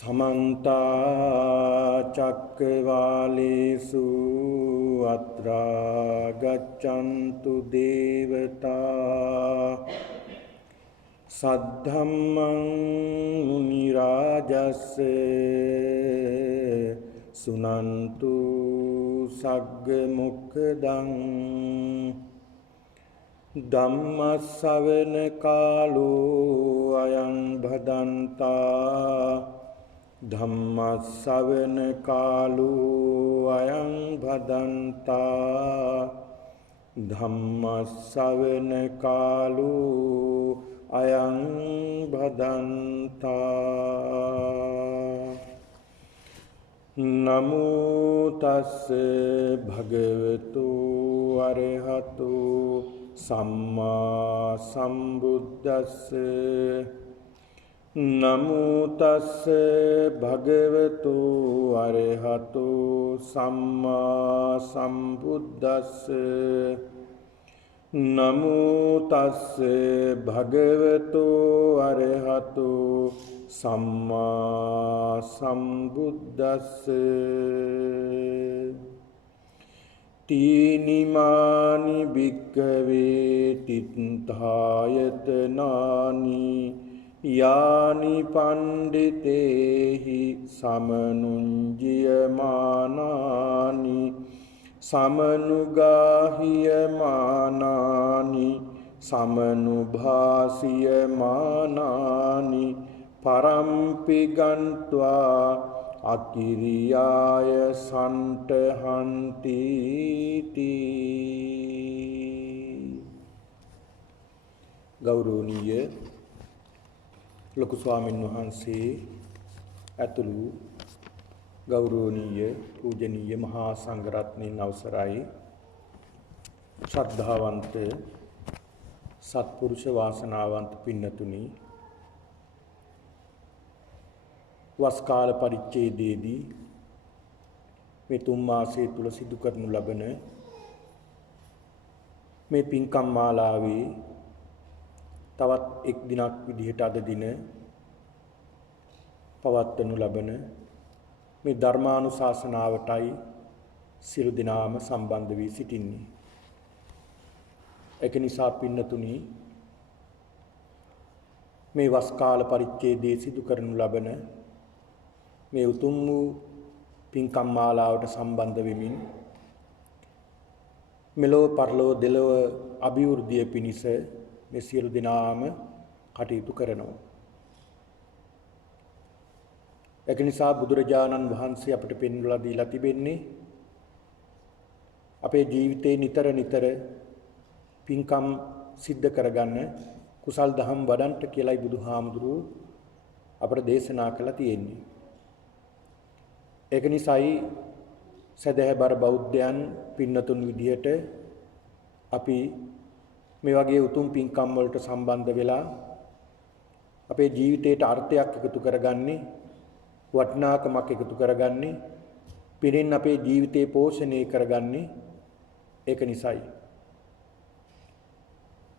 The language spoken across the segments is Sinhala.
समन्ता चक्रवालेषु अत्रा गच्छन्तु देवता सद्धम्मं मुनिराजस्य सुनन्तु सग्मुखदं धम्मश्रवण कालो अयं भदन्ता धम्मश्रवण कालो अयं भदन्ता धम्मश्रवण कालो अयं भदन्ता नमो तस्से भगवतो अरहतो सम्मा संबुद्दस्से नमो तस्से भगवतो अरहतो सम्मा संबुद्दस्से नमो तस्से भगवतो अरहतो सम्मा संबुद्दस्से तीनिमानि भिक्खवे तित्थायतनानि यानि पण्डितेहि समनुज्जीयमानानि समनुगाह्यमानानि समनुभाष्यमानानि परम्पि गत्वा अकिरियाय सन्टहन्ति गौरवनीय ලොකු ස්වාමීන් වහන්සේ ඇතුළු ගෞරවනීය පූජනීය මහා සංඝරත්නයන් අවසරයි ශ්‍රද්ධාවන්ත සත්පුරුෂ වාසනාවන්ත පින්නතුනි වස් කාල පරිච්ඡේදයේදී මේ තුන් මාසයේ තුල සිදු කරනු ලබන මේ පින්කම් මාලාවේ තවත් එක් දිනක් විදිහට අද දින පවත්වනු ලබන මේ ධර්මානුශාසනාවටයි සියලු දෙනාම සම්බන්ධ වී සිටින්නේ. ඒක නිසා පින්නතුනි මේ වස් කාල පරිච්ඡේදයේ සිදු කරනු ලබන මේ උතුම් වූ පින්කම් මාලාවට සම්බන්ධ වෙමින් මෙලොව පරලොව දෙලොව අභිවෘද්ධිය පිණිස මේ සියලු දෙනාම කටයුතු කරනවා. ඒක නිසා බුදුරජාණන් වහන්සේ අපට පෙන්වලා දීලා තිබෙන්නේ අපේ ජීවිතේ නිතර නිතර පින්කම් සිද්ධ කරගන්න කුසල් දහම් වඩන්ට කියලායි බුදුහාමුදුරුවෝ අපට දේශනා කළා තියෙන්නේ. ඒක නිසායි සදහැබර බෞද්ධයන් පින්නතුන් විදියට අපි මේ වගේ උතුම් පින්කම් වලට සම්බන්ධ වෙලා අපේ ජීවිතයට අර්ථයක් එකතු කරගන්නේ වටිනාකමක් එකතු කරගන්නේ පිරින් අපේ ජීවිතේ පෝෂණය කරගන්නේ ඒක නිසායි.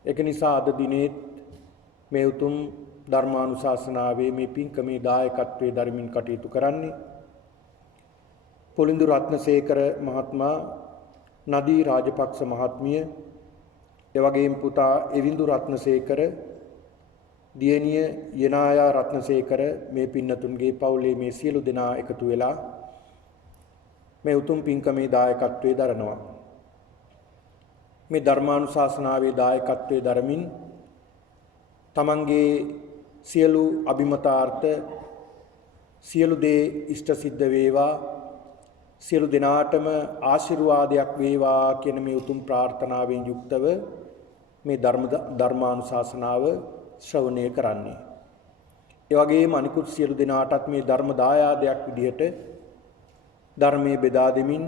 ඒක නිසා අද දිනේ මේ උතුම් ධර්මානුශාසනාවේ මේ පින්කමේ දායකත්වයේ ධර්මින් කටයුතු කරන්නේ පොලින්දු රත්නසේකර මහත්මයා, නදී රාජපක්ෂ මහත්මිය, එවැගේම පුතා එවිඳු රත්නසේකර, දියණිය යනායා රත්නසේකර මේ පින්නතුන්ගේ පවුලේ මේ සියලු දෙනා එකතු වෙලා මේ උතුම් පින්කමේ දායකත්වයේ දරනවා. මේ ධර්මානුශාසනාවේ දායකත්වයේ දරමින් තමන්ගේ සියලු අභිමතාර්ථ සියලු දේ ඉෂ්ට සිද්ධ වේවා, සියලු දෙනාටම ආශිර්වාදයක් වේවා කියන මේ උතුම් ප්‍රාර්ථනාවෙන් යුක්තව මේ ධර්මානුශාසනාව ශ්‍රවණය කරන්නේ. ඒ වගේම අනිකුත් සියලු දෙනාටත් මේ ධර්ම දායාදයක් විදිහට ධර්මයේ බෙදා දෙමින්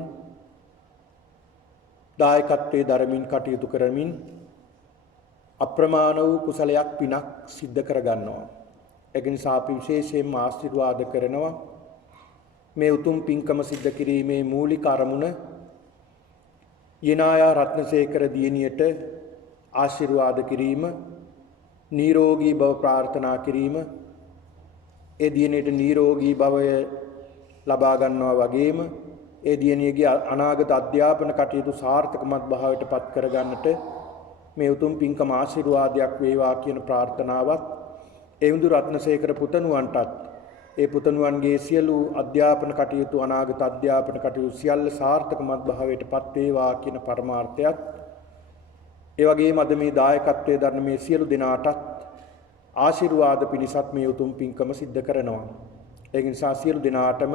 දායකත්වයේ ධර්මින් කටයුතු කරමින් අප්‍රමාණ වූ කුසලයක් පිනක් සිද්ධ කරගන්නවා. ඒක නිසා අපි විශේෂයෙන්ම ආශිර්වාද කරනවා මේ උතුම් පින්කම සිද්ධ කිරීමේ මූලික අරමුණ යනායා රත්නසේකර දියණියට ආශිර්වාද කිරීම, නිරෝගී බව ප්‍රාර්ථනා කිරීම, ඒ දියණියට නිරෝගී භවය ලබා ගන්නවා වගේම ඒ දියණියගේ අනාගත අධ්‍යාපන කටයුතු සාර්ථකමත් භාවයට පත් කර ගන්නට මේ උතුම් පින්කම ආශිර්වාදයක් වේවා කියන ප්‍රාර්ථනාවත් එවිඳු රත්නසේකර පුතණුවන්ටත් ඒ පුතණුවන්ගේ සියලු අධ්‍යාපන කටයුතු අනාගත අධ්‍යාපන කටයුතු සියල්ල සාර්ථකමත් භාවයට පත් වේවා කියන පරමාර්ථයත් ඒ වගේම අද මේ දායකත්වයේ දරන මේ සියලු දෙනාටත් ආශිර්වාද පිණිසත් මේ උතුම් පින්කම සිද්ධ කරනවා. ඒ නිසා සියලු දෙනාටම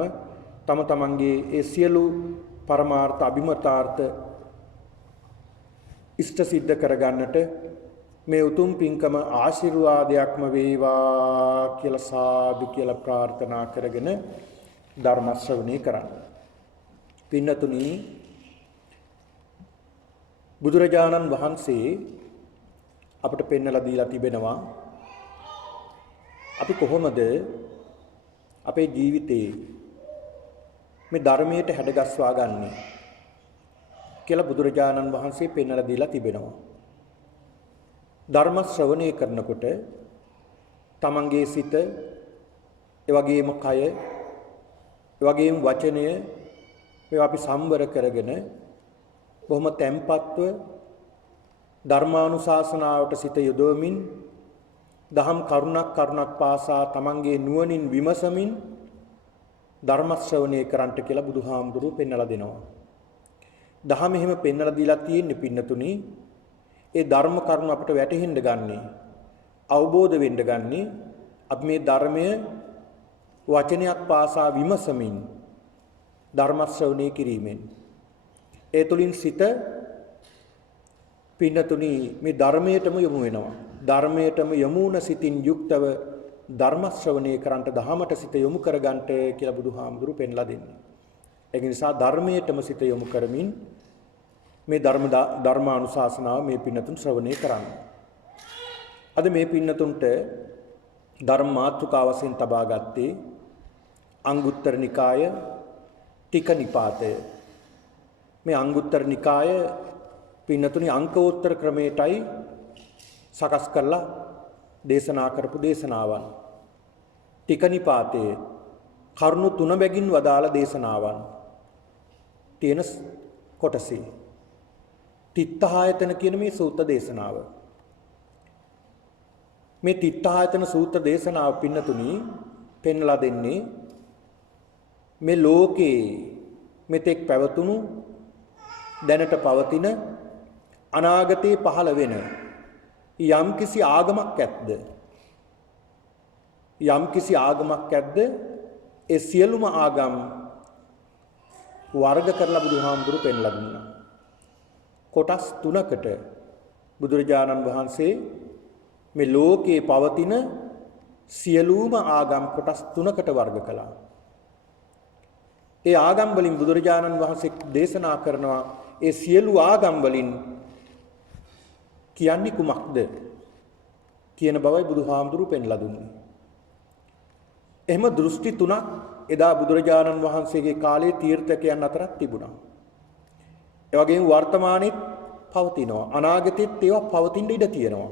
තම තමන්ගේ ඒ සියලු පරමාර්ථ අභිමතාර්ථ ඉෂ්ට සිද්ධ කරගන්නට මේ උතුම් පින්කම ආශිර්වාදයක්ම වේවා කියලා සාදු කියලා ප්‍රාර්ථනා කරගෙන ධර්ම ශ්‍රවණය කරන්න. පින්නතුනි, බුදුරජාණන් වහන්සේ අපට පෙන්වලා දීලා තිබෙනවා අපි කොහොමද අපේ ජීවිතේ මේ ධර්මයට හැඩගස්වා ගන්නේ කියලා බුදුරජාණන් වහන්සේ පෙන්වලා දීලා තිබෙනවා. ධර්ම ශ්‍රවණය කරනකොට තමන්ගේ සිත, ඒ වගේම කය, ඒ වගේම වචනය මේවා අපි සම්වර කරගෙන බොහොම තැම්පත්ව ධර්මානුශාසනාවට සිත යොදවමින් දහම් කරුණක් පාසා තමන්ගේ නුවණින් විමසමින් ධර්ම ශ්‍රවණය කරන්නට කියලා බුදුහාමුදුරුවෝ පෙන්වලා දෙනවා. දහම එහෙම පෙන්වලා දීලා තියෙන්නේ පින්නතුනි, ඒ ධර්ම කරුණ අපිට වැටහෙන්න ගන්නේ, අවබෝධ වෙන්න ගන්නේ අපි මේ ධර්මය වචනයක් පාසා විමසමින් ධර්ම ශ්‍රවණය කිරීමෙන්. ඒ තුලින් සිත පින්නතුනි මේ ධර්මයටම යොමු වෙනවා. ධර්මයටම යොමු වුණ සිතින් යුක්තව ධර්ම ශ්‍රවණය කරන්ට දහමට සිත යොමු කරගන්නට කියලා බුදුහාමුදුරු පෙන්ලා දෙන්නේ. ඒ නිසා ධර්මයටම සිත යොමු කරමින් මේ ධර්මානුශාසනාව මේ පින්නතුන් ශ්‍රවණය කරන්න. අද මේ පින්නතුන්ට ධර්ම මාතෘකාව වශයෙන් තබා ගත්තේ අංගුත්තර නිකාය ටික නිපාතය. මේ අංගුත්තර නිකාය පින්නතුනි අංකෝත්තර ක්‍රමයටයි සකස් කරලා දේශනා කරපු දේශනාවන්. ටික නිපාතයේ කරුණු 3 බැගින් වදාළ දේශනාවන් තියෙන කොටසේ තිත්තහායතන කියන මේ සූත්‍ර දේශනාව. මේ තිත්තහායතන සූත්‍ර දේශනාව පින්නතුනි පෙන්ලා දෙන්නේ මේ ලෝකේ මෙතෙක් පැවතුණු දැනට පවතින අනාගතේ පහළ වෙන යම්කිසි ආගමක් ඇද්ද? යම්කිසි ආගමක් ඇද්ද? ඒ සියලුම ආගම් වර්ග කරලා බුදුහාමුදුරු පෙන්ලා දුන්නා. කොටස් 3කට බුදුරජාණන් වහන්සේ මේ ලෝකේ පවතින සියලුම ආගම් කොටස් 3කට වර්ග කළා. ඒ ආගම් වලින් බුදුරජාණන් වහන්සේ දේශනා කරනවා ඒ සියලු ආගම් වලින් කියන්නේ කුමක්ද කියන බවයි බුදුහාමුදුරු පෙන්ලා දුන්නේ. එහෙම දෘෂ්ටි 3ක් එදා බුදුරජාණන් වහන්සේගේ කාලේ තීර්ථකයන් අතරක් තිබුණා. ඒ වගේම වර්තමානයේත් පවතිනවා. අනාගතයේත් ඒවා පවතින්න ඉඩ තියෙනවා.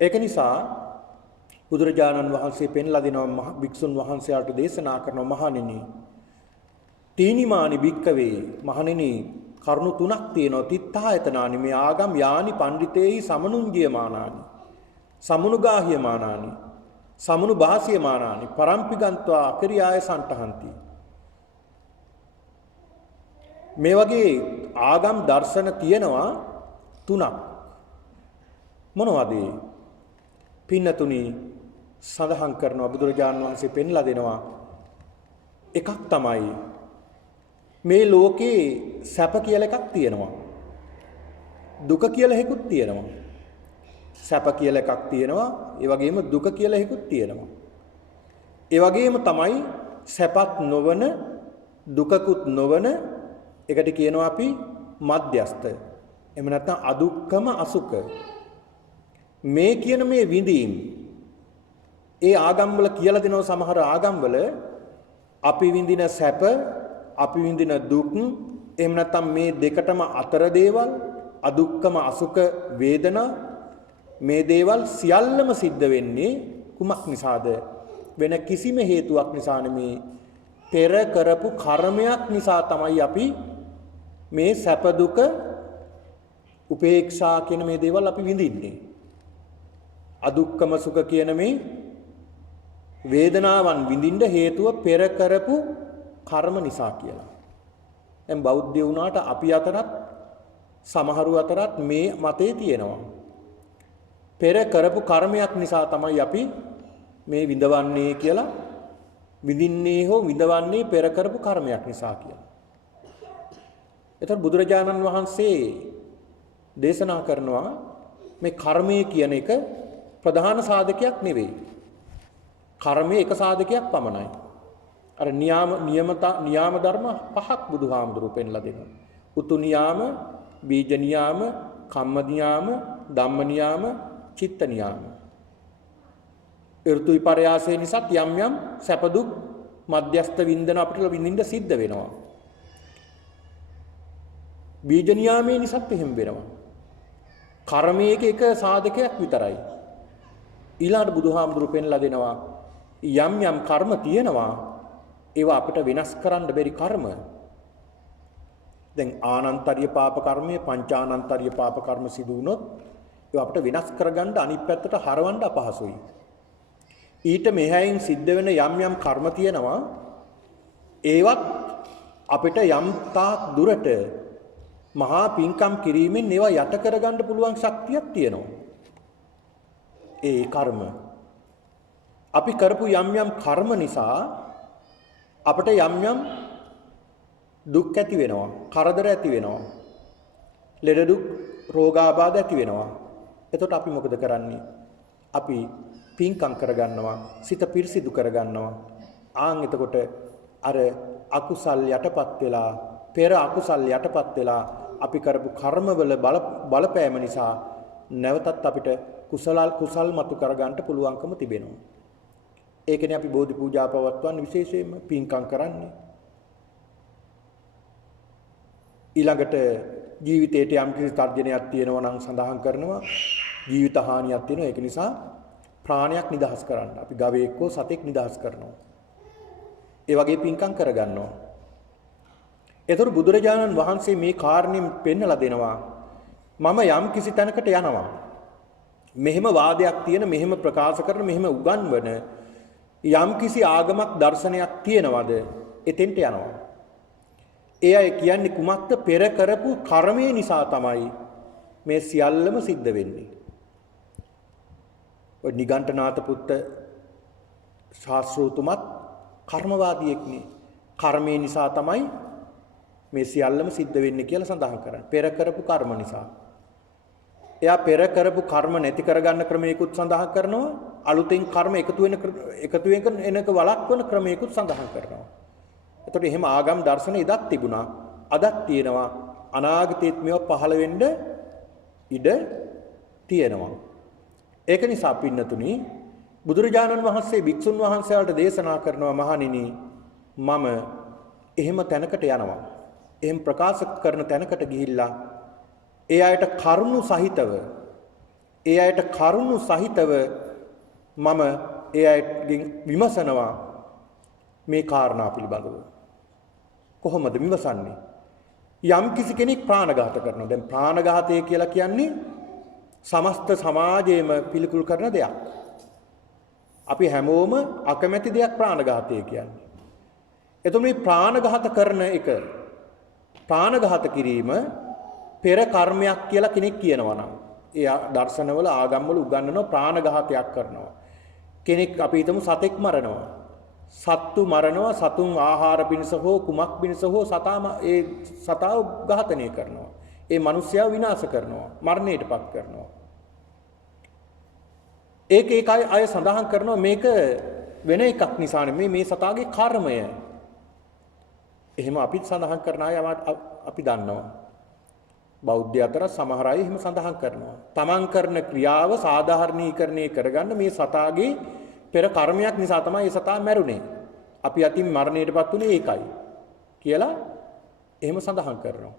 ඒක නිසා බුදුරජාණන් වහන්සේ පෙන්ලා දෙනවා භික්ෂුන් වහන්සේලාට දේශනා කරන මහණෙනි, තීනිමානි භික්කවේ මහණෙනි කරුණු 3ක් තියෙනවා. තිත්තායතනානි මේ ආගම් යානි පණ්ඩිතේහි සමනුංජියමානානි සමනුගාහියමානානි සමනු භාසියමානානි පරම්පිගන්त्वा අකරියාය සන්තහන්ති. මේ වගේ ආගම් දර්ශන තියෙනවා 3ක්. මොනවද? පින්නතුනි සඳහන් කරනවා බුදුරජාණන් වහන්සේ පෙන්ලා දෙනවා එකක් තමයි මේ ලෝකේ සැප කියලා එකක් තියෙනවා. දුක කියලා එකකුත් තියෙනවා. සැප කියලා එකක් තියෙනවා. ඒ වගේම දුක කියලා එකකුත් තියෙනවා. ඒ වගේම තමයි සැපත් නොවන දුකකුත් නොවන එකට කියනවා අපි මධ්‍යස්ත. එහෙම නැත්නම් අදුක්කම අසුක. මේ කියන මේ විඳීම් ඒ ආගම් වල කියලා දෙනවා. සමහර ආගම් වල අපි විඳින සැප, අපි විඳින දුක්, එහෙම නැත්නම් මේ දෙකටම අතර දේවල්, අදුක්කම අසුක වේදනා, මේ දේවල් සියල්ලම සිද්ධ වෙන්නේ කුමක් නිසාද? වෙන කිසිම හේතුවක් නිසා නෙමේ. පෙර කරපු කර්මයක් නිසා තමයි අපි මේ සැප දුක උපේක්ෂා කියන මේ දේවල් අපි විඳින්නේ. අදුක්කම සුඛ කියන මේ වේදනාවන් විඳින්න හේතුව පෙර කරපු කර්ම නිසා කියලා. දැන් බෞද්ධ වුණාට අපි අතරත් සමහරු අතරත් මේ මතේ තියෙනවා. පෙර කරපු කර්මයක් නිසා තමයි අපි මේ විඳවන්නේ කියලා, විඳින්නේ හෝ විඳවන්නේ පෙර කරපු කර්මයක් නිසා කියලා. එතකොට බුදුරජාණන් වහන්සේ දේශනා කරනවා මේ කර්මය කියන එක ප්‍රධාන සාධකයක් නෙවෙයි. කර්මය එක සාධකයක් පමණයි. අර නියාම ධර්ම පහක් බුදුහාමුදුරුවෝ පෙන්ලා දෙනවා. උතු නියාම, බීජ නියාම, කම්ම නියාම, ධම්ම නියාම, චිත්ත නියාම. ඍතු විපර්යාසය නිසා යම් යම් සැප දුක් මධ්‍යස්ථ වින්දන අපිට විඳින්න සිද්ධ වෙනවා. බීජ නියාමයේ නිසාත් එහෙම වෙනවා. කර්මයක එක සාධකයක් විතරයි. ඊළඟට බුදුහාමුදුරුවෝ පෙන්ලා දෙනවා යම් යම් කර්ම තියෙනවා ඒවා අපිට වෙනස් කරන්න බැරි කර්ම. දැන් ආනන්තරීය පාප කර්මය, පංචානන්තරීය පාප කර්ම සිදු වුණොත් ඒවා අපිට වෙනස් කරගන්න අනිත් පැත්තට හරවන්න අපහසුයි. ඊට මෙහායින් සිද්ධ වෙන යම් යම් කර්ම තියෙනවා ඒවත් අපිට යම් තාක් දුරට මහා පින්කම් කිරීමෙන් ඒවා යට කරගන්න පුළුවන් ශක්තියක් තියෙනවා. ඒ කර්ම අපි කරපු යම් යම් කර්ම නිසා අපට යම් යම් දුක් ඇති වෙනවා, කරදර ඇති වෙනවා, ලෙඩ දුක්, රෝගාබාධ ඇති වෙනවා. එතකොට අපි මොකද කරන්නේ? අපි පින්කම් කරගන්නවා, සිත පිරිසිදු කරගන්නවා. එතකොට අර අකුසල් යටපත් වෙලා, පෙර අකුසල් යටපත් වෙලා අපි කරපු කර්මවල බලපෑම නිසා නැවතත් අපිට කුසල් මතු කරගන්න පුළුවන්කම තිබෙනවා. ඒකනේ අපි බෝධි පූජා පවත්වන්නේ විශේෂයෙන්ම පින්කම් කරන්නේ. ඊළඟට ජීවිතේට යම් කිසි තර්ජනයක් තියෙනවා නම් සඳහන් කරනවා, ජීවිත හානියක් තියෙනවා. ඒක නිසා ප්‍රාණයක් නිදහස් කරන්න අපි ගවයෙක් හෝ සතෙක් නිදහස් කරනවා. ඒ වගේ පින්කම් කරගන්නවා. ඒතර බුදුරජාණන් වහන්සේ මේ කාරණෙන් පෙන්නලා දෙනවා මම යම් කිසි තැනකට යනවා. මෙහෙම වාදයක් තියෙන, මෙහෙම ප්‍රකාශ කරන, මෙහෙම උගන්වන යම් කිසි ආගමක් දර්ශනයක් තියෙනවද? එතෙන්ට යනවා. ඒ අය කියන්නේ කුමක්ද? පෙර කරපු කර්මය නිසා තමයි මේ සියල්ලම සිද්ධ වෙන්නේ. ඔය නිගණ්ඨනාත පුත්ත ශාස්ත්‍රෝතුමත් කර්මවාදියෙක්නේ. කර්මය නිසා තමයි මේ සියල්ලම සිද්ධ වෙන්නේ කියලා සඳහන් කරන්නේ. පෙර කරපු කර්ම නිසා. එයා පෙර කරපු කර්ම නැති කරගන්න ක්‍රමයකුත් සඳහන් කරනවා. අලුතෙන් කර්ම එකතු වෙන එනක වළක්වන ක්‍රමයකුත් සඳහන් කරනවා. එතකොට එහෙම ආගම් දර්ශන ඉදක් තිබුණා. අදක් තියෙනවා. අනාගතයේත් මේවා පහළ වෙන්න ඉඩ තියෙනවා. ඒක නිසා පින්නතුනි බුදුරජාණන් වහන්සේ භික්ෂුන් වහන්සේලාට දේශනා කරනවා මහණෙනි මම එහෙම තැනකට යනවා. එහෙම ප්‍රකාශ කරන තැනකට ගිහිල්ලා ඒ අයට කරුණු සහිතව මම ඒ අයගෙන් විමසනවා මේ කාරණා පිළිබඳව. කොහොමද විමසන්නේ? යම් කිසි කෙනෙක් ප්‍රාණඝාත කරනවා. දැන් ප්‍රාණඝාතය කියලා කියන්නේ සමස්ත සමාජයේම පිළිකුල් කරන දෙයක්. අපි හැමෝම අකමැති දෙයක් ප්‍රාණඝාතය කියන්නේ. එතකොට මේ ප්‍රාණඝාත කරන එක, ප්‍රාණඝාත කිරීම පෙර කර්මයක් කියලා කෙනෙක් කියනවා නම්, ඒ දර්ශනවල ආගම්වල උගන්වනවා ප්‍රාණඝාතයක් කරනවා. කෙනෙක් අපි හිතමු සතෙක් මරනවා. සත්තු මරනවා, සතුන් ආහාර පිණිස හෝ කුමක් පිණිස හෝ ඒ සතාව ඝාතනය කරනවා. ඒ මිනිස්යාව විනාශ කරනවා, මරණයටපත් කරනවා. ඒක අය සඳහන් කරනවා මේක වෙන එකක් නිසා නෙමෙයි, මේ සතාගේ කර්මය. එහෙම අපිත් සඳහන් කරන අය අපි දන්නවා. බෞද්ධ අතර සමහර අය එහෙම සඳහන් කරනවා. තමන් කරන ක්‍රියාව සාධාරණීකරණය කරගන්න මේ සතාගේ පෙර කර්මයක් නිසා තමයි මේ සතා මැරුණේ. අපි අතින් මරණයටපත් උනේ ඒකයි කියලා එහෙම සඳහන් කරනවා.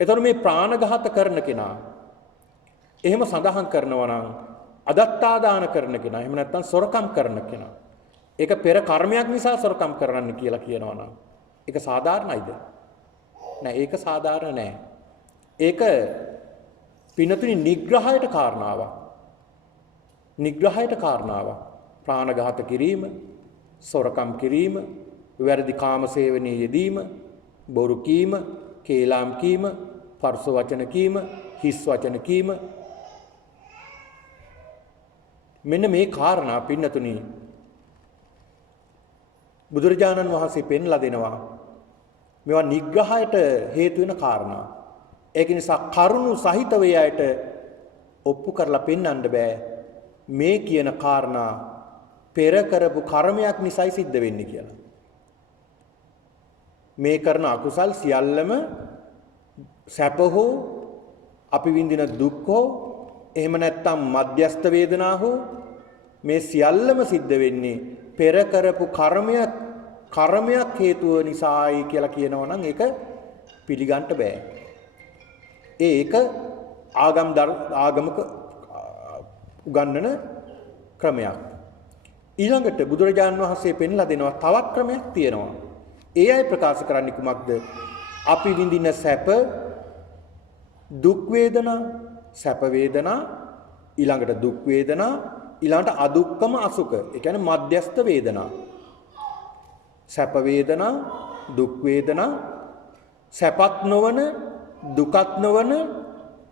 එතකොට මේ ප්‍රාණඝාත කරන කෙනා එහෙම සඳහන් කරනවා නම් අදත්තාදාන කරන කෙනා එහෙම නැත්නම් සොරකම් කරන කෙනා ඒක පෙර කර්මයක් නිසා සොරකම් කරන්න කියලා කියනවා නම් ඒක සාධාරණයිද? නෑ ඒක සාධාරණ නෑ. ඒක පිනතුනි නිග්‍රහයට කාරණාවක්. නිග්‍රහයට කාරණාවක්. ප්‍රාණඝාත කිරීම, සොරකම් කිරීම, වැරදි කාමසේවනයේ යෙදීම, බොරු කීම, කේලාම් කීම, පරුස වචන කීම, හිස් වචන කීම මෙන්න මේ කාරණා පින්නතුනි බුදුරජාණන් වහන්සේ පෙන්ලා දෙනවා මේවා නිග්‍රහයට හේතු වෙන කාරණා. ඒක නිසා කරුණු සහිතව එයට ඔප්පු කරලා පෙන්වන්න බෑ මේ කියන කාරණා පෙර කරපු කර්මයක් නිසායි සිද්ධ වෙන්නේ කියලා. මේ කරන අකුසල් සියල්ලම සැප හෝ අපි විඳින දුක් හෝ එහෙම නැත්නම් මධ්‍යස්ථ වේදනා හෝ මේ සියල්ලම සිද්ධ වෙන්නේ පෙර කරපු කර්මයක් හේතුව නිසායි කියලා කියනවා නම් ඒක පිළිගන්න බෑ. ඒක ආගමක උගන්වන ක්‍රමයක්. ඊළඟට බුදුරජාණන් වහන්සේ පෙන්ලා දෙනවා තවත් ක්‍රමයක් තියෙනවා. ඒ අය ප්‍රකාශ කරන්නේ කුමක්ද? අපි විඳින සැප දුක් වේදනා, සැප වේදනා, ඊළඟට දුක් වේදනා, ඊළඟට අදුක්කම අසුඛ. ඒ කියන්නේ මධ්‍යස්ථ වේදනා. සැප වේදනා, දුක් වේදනා, සැපත් නොවන, දුකත් නොවන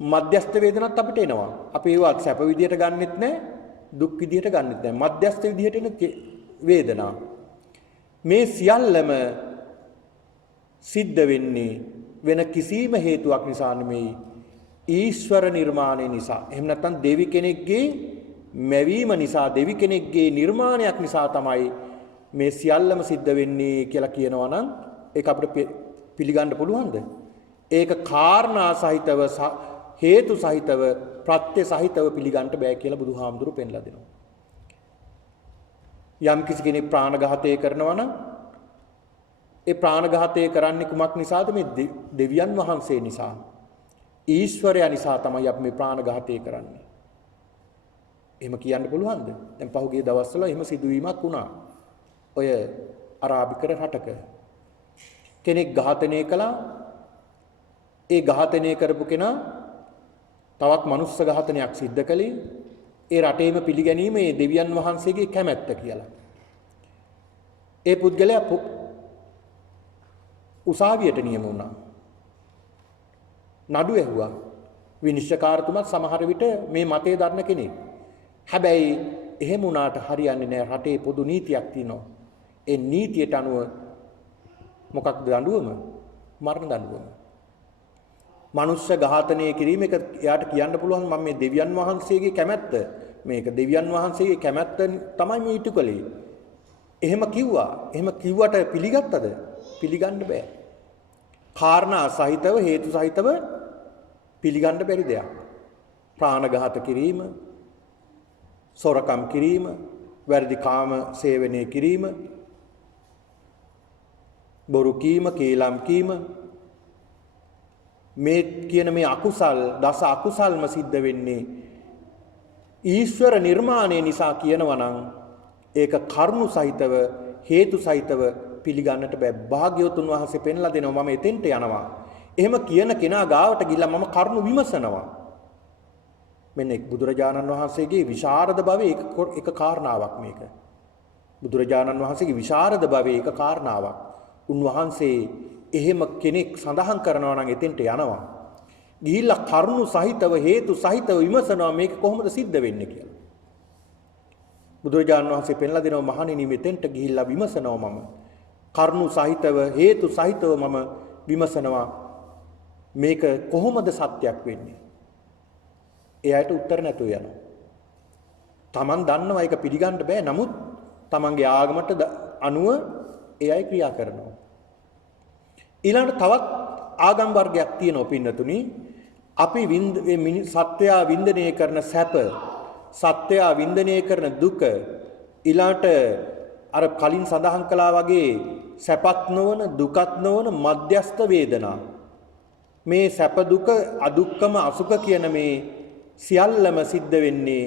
මධ්‍යස්ථ වේදනාත් අපිට එනවා. අපි ඒවා සැප විදියට ගන්නෙත් නැහැ, දුක් විදියට ගන්නෙත් නැහැ. මධ්‍යස්ථ විදියට එන වේදනා. මේ සියල්ලම සිද්ධ වෙන්නේ වෙන කිසිම හේතුවක් නිසා නෙමෙයි ඊශ්වර නිර්මාණය නිසා. එහෙම නැත්නම් දෙවි කෙනෙක්ගේ මැවීම නිසා, දෙවි කෙනෙක්ගේ නිර්මාණයක් නිසා තමයි මේ සියල්ලම සිද්ධ වෙන්නේ කියලා කියනවා නම් ඒක අපිට පිළිගන්න පුළුවන්ද? ඒක කාරණා සහිතව හේතු සහිතව ප්‍රත්‍ය සහිතව පිළිගන්න බෑ කියලා බුදුහාමුදුරු පෙන්ලා දෙනවා. යම් කිසි කෙනෙක් ප්‍රාණඝාතය කරනවා නම් ඒ ප්‍රාණඝාතය කරන්නේ කුමක් නිසාද? මේ දෙවියන් වහන්සේ නිසා, ඊශ්වරයා නිසා තමයි අපි මේ ප්‍රාණඝාතය කරන්නේ. එහෙම කියන්න පුළුවන්ද? දැන් පහුගිය දවස්වල එහෙම සිදුවීමක් වුණා. ඔය අරාබිකර රටක කෙනෙක් ඝාතනය කළා. ඒ ඝාතනය කරපු කෙනා තවත් මනුස්ස ඝාතනයක් සිද්ධ කළේ ඒ රටේම පිළිගැනීම ඒ දෙවියන් වහන්සේගේ කැමැත්ත කියලා. ඒ පුද්ගලයා උසාවියට නියම වුණා. නඩු ඇහුවා. විනිශ්චයකාරතුමා සමහර විට මේ මතය දරන කෙනෙක්. හැබැයි එහෙම වුණාට හරියන්නේ නැහැ. රටේ පොදු නීතියක් තියෙනවා. ඒ නීතියට අනුව මොකක්ද දඬුවම? මරණ දඬුවම. මනුෂ්‍ය ඝාතනය කිරීම එක එයාට කියන්න පුළුවන් මම මේ දෙවියන් වහන්සේගේ කැමැත්ත. මේක දෙවියන් වහන්සේගේ කැමැත්ත තමයි මේ ඉටු කළේ. එහෙම කිව්වා. එහෙම කිව්වට පිළිගත්තද? පිළිගන්න බෑ. කාරණා සහිතව හේතු සහිතව පිළිගන්න බැරි දෙයක්. ප්‍රාණඝාත කිරීම, සොරකම් කිරීම, වැරදි කාම සේවනය කිරීම, බොරු කීම, කේලම් කීම මේ කියන මේ අකුසල් දස අකුසල්ම සිද්ධ වෙන්නේ ඊශ්වර නිර්මාණය නිසා කියනවා නම් ඒක කරුණු සහිතව හේතු සහිතව පිළිගන්නට බෑ. භාග්‍යවතුන් වහන්සේ පෙන්ලා දෙනවා මම එතෙන්ට යනවා. එහෙම කියන කෙනා ගාවට ගිහිල්ලා මම කරුණු විමසනවා. මෙන්න බුදුරජාණන් වහන්සේගේ විශාරද භවයේ එක කාරණාවක් මේක. බුදුරජාණන් වහන්සේගේ විශාරද භවයේ එක කාරණාවක්. උන්වහන්සේ එහෙම කෙනෙක් සඳහන් කරනවා නම් එතෙන්ට යනවා. ගිහිල්ලා කරුණු සහිතව හේතු සහිතව විමසනවා මේක කොහොමද සිද්ධ වෙන්නේ කියලා. බුදුරජාණන් වහන්සේ පෙන්ලා දෙනවා මහණෙනි මෙතෙන්ට ගිහිල්ලා විමසනවා මම. කරුණු සහිතව හේතු සහිතව මම විමසනවා මේක කොහොමද සත්‍යක් වෙන්නේ? එයාට උත්තර නැතුව යනවා. Taman දන්නවා ඒක පිළිගන්න බෑ. නමුත් Tamanගේ ආගමට අනුව එයයි ක්‍රියා කරනවා. ඊළඟට තවත් ආගම් වර්ගයක් තියෙනවා පින්නතුනි. අපි සත්‍යය වින්දනය කරන සැප, සත්‍යය වින්දනය කරන දුක, ඊළඟට අර කලින් සඳහන් කළා වගේ සැපත් නොවන, දුකත් නොවන මධ්‍යස්ථ වේදනා. මේ සැප දුක අදුක්කම අසුඛ කියන මේ සියල්ලම සිද්ධ වෙන්නේ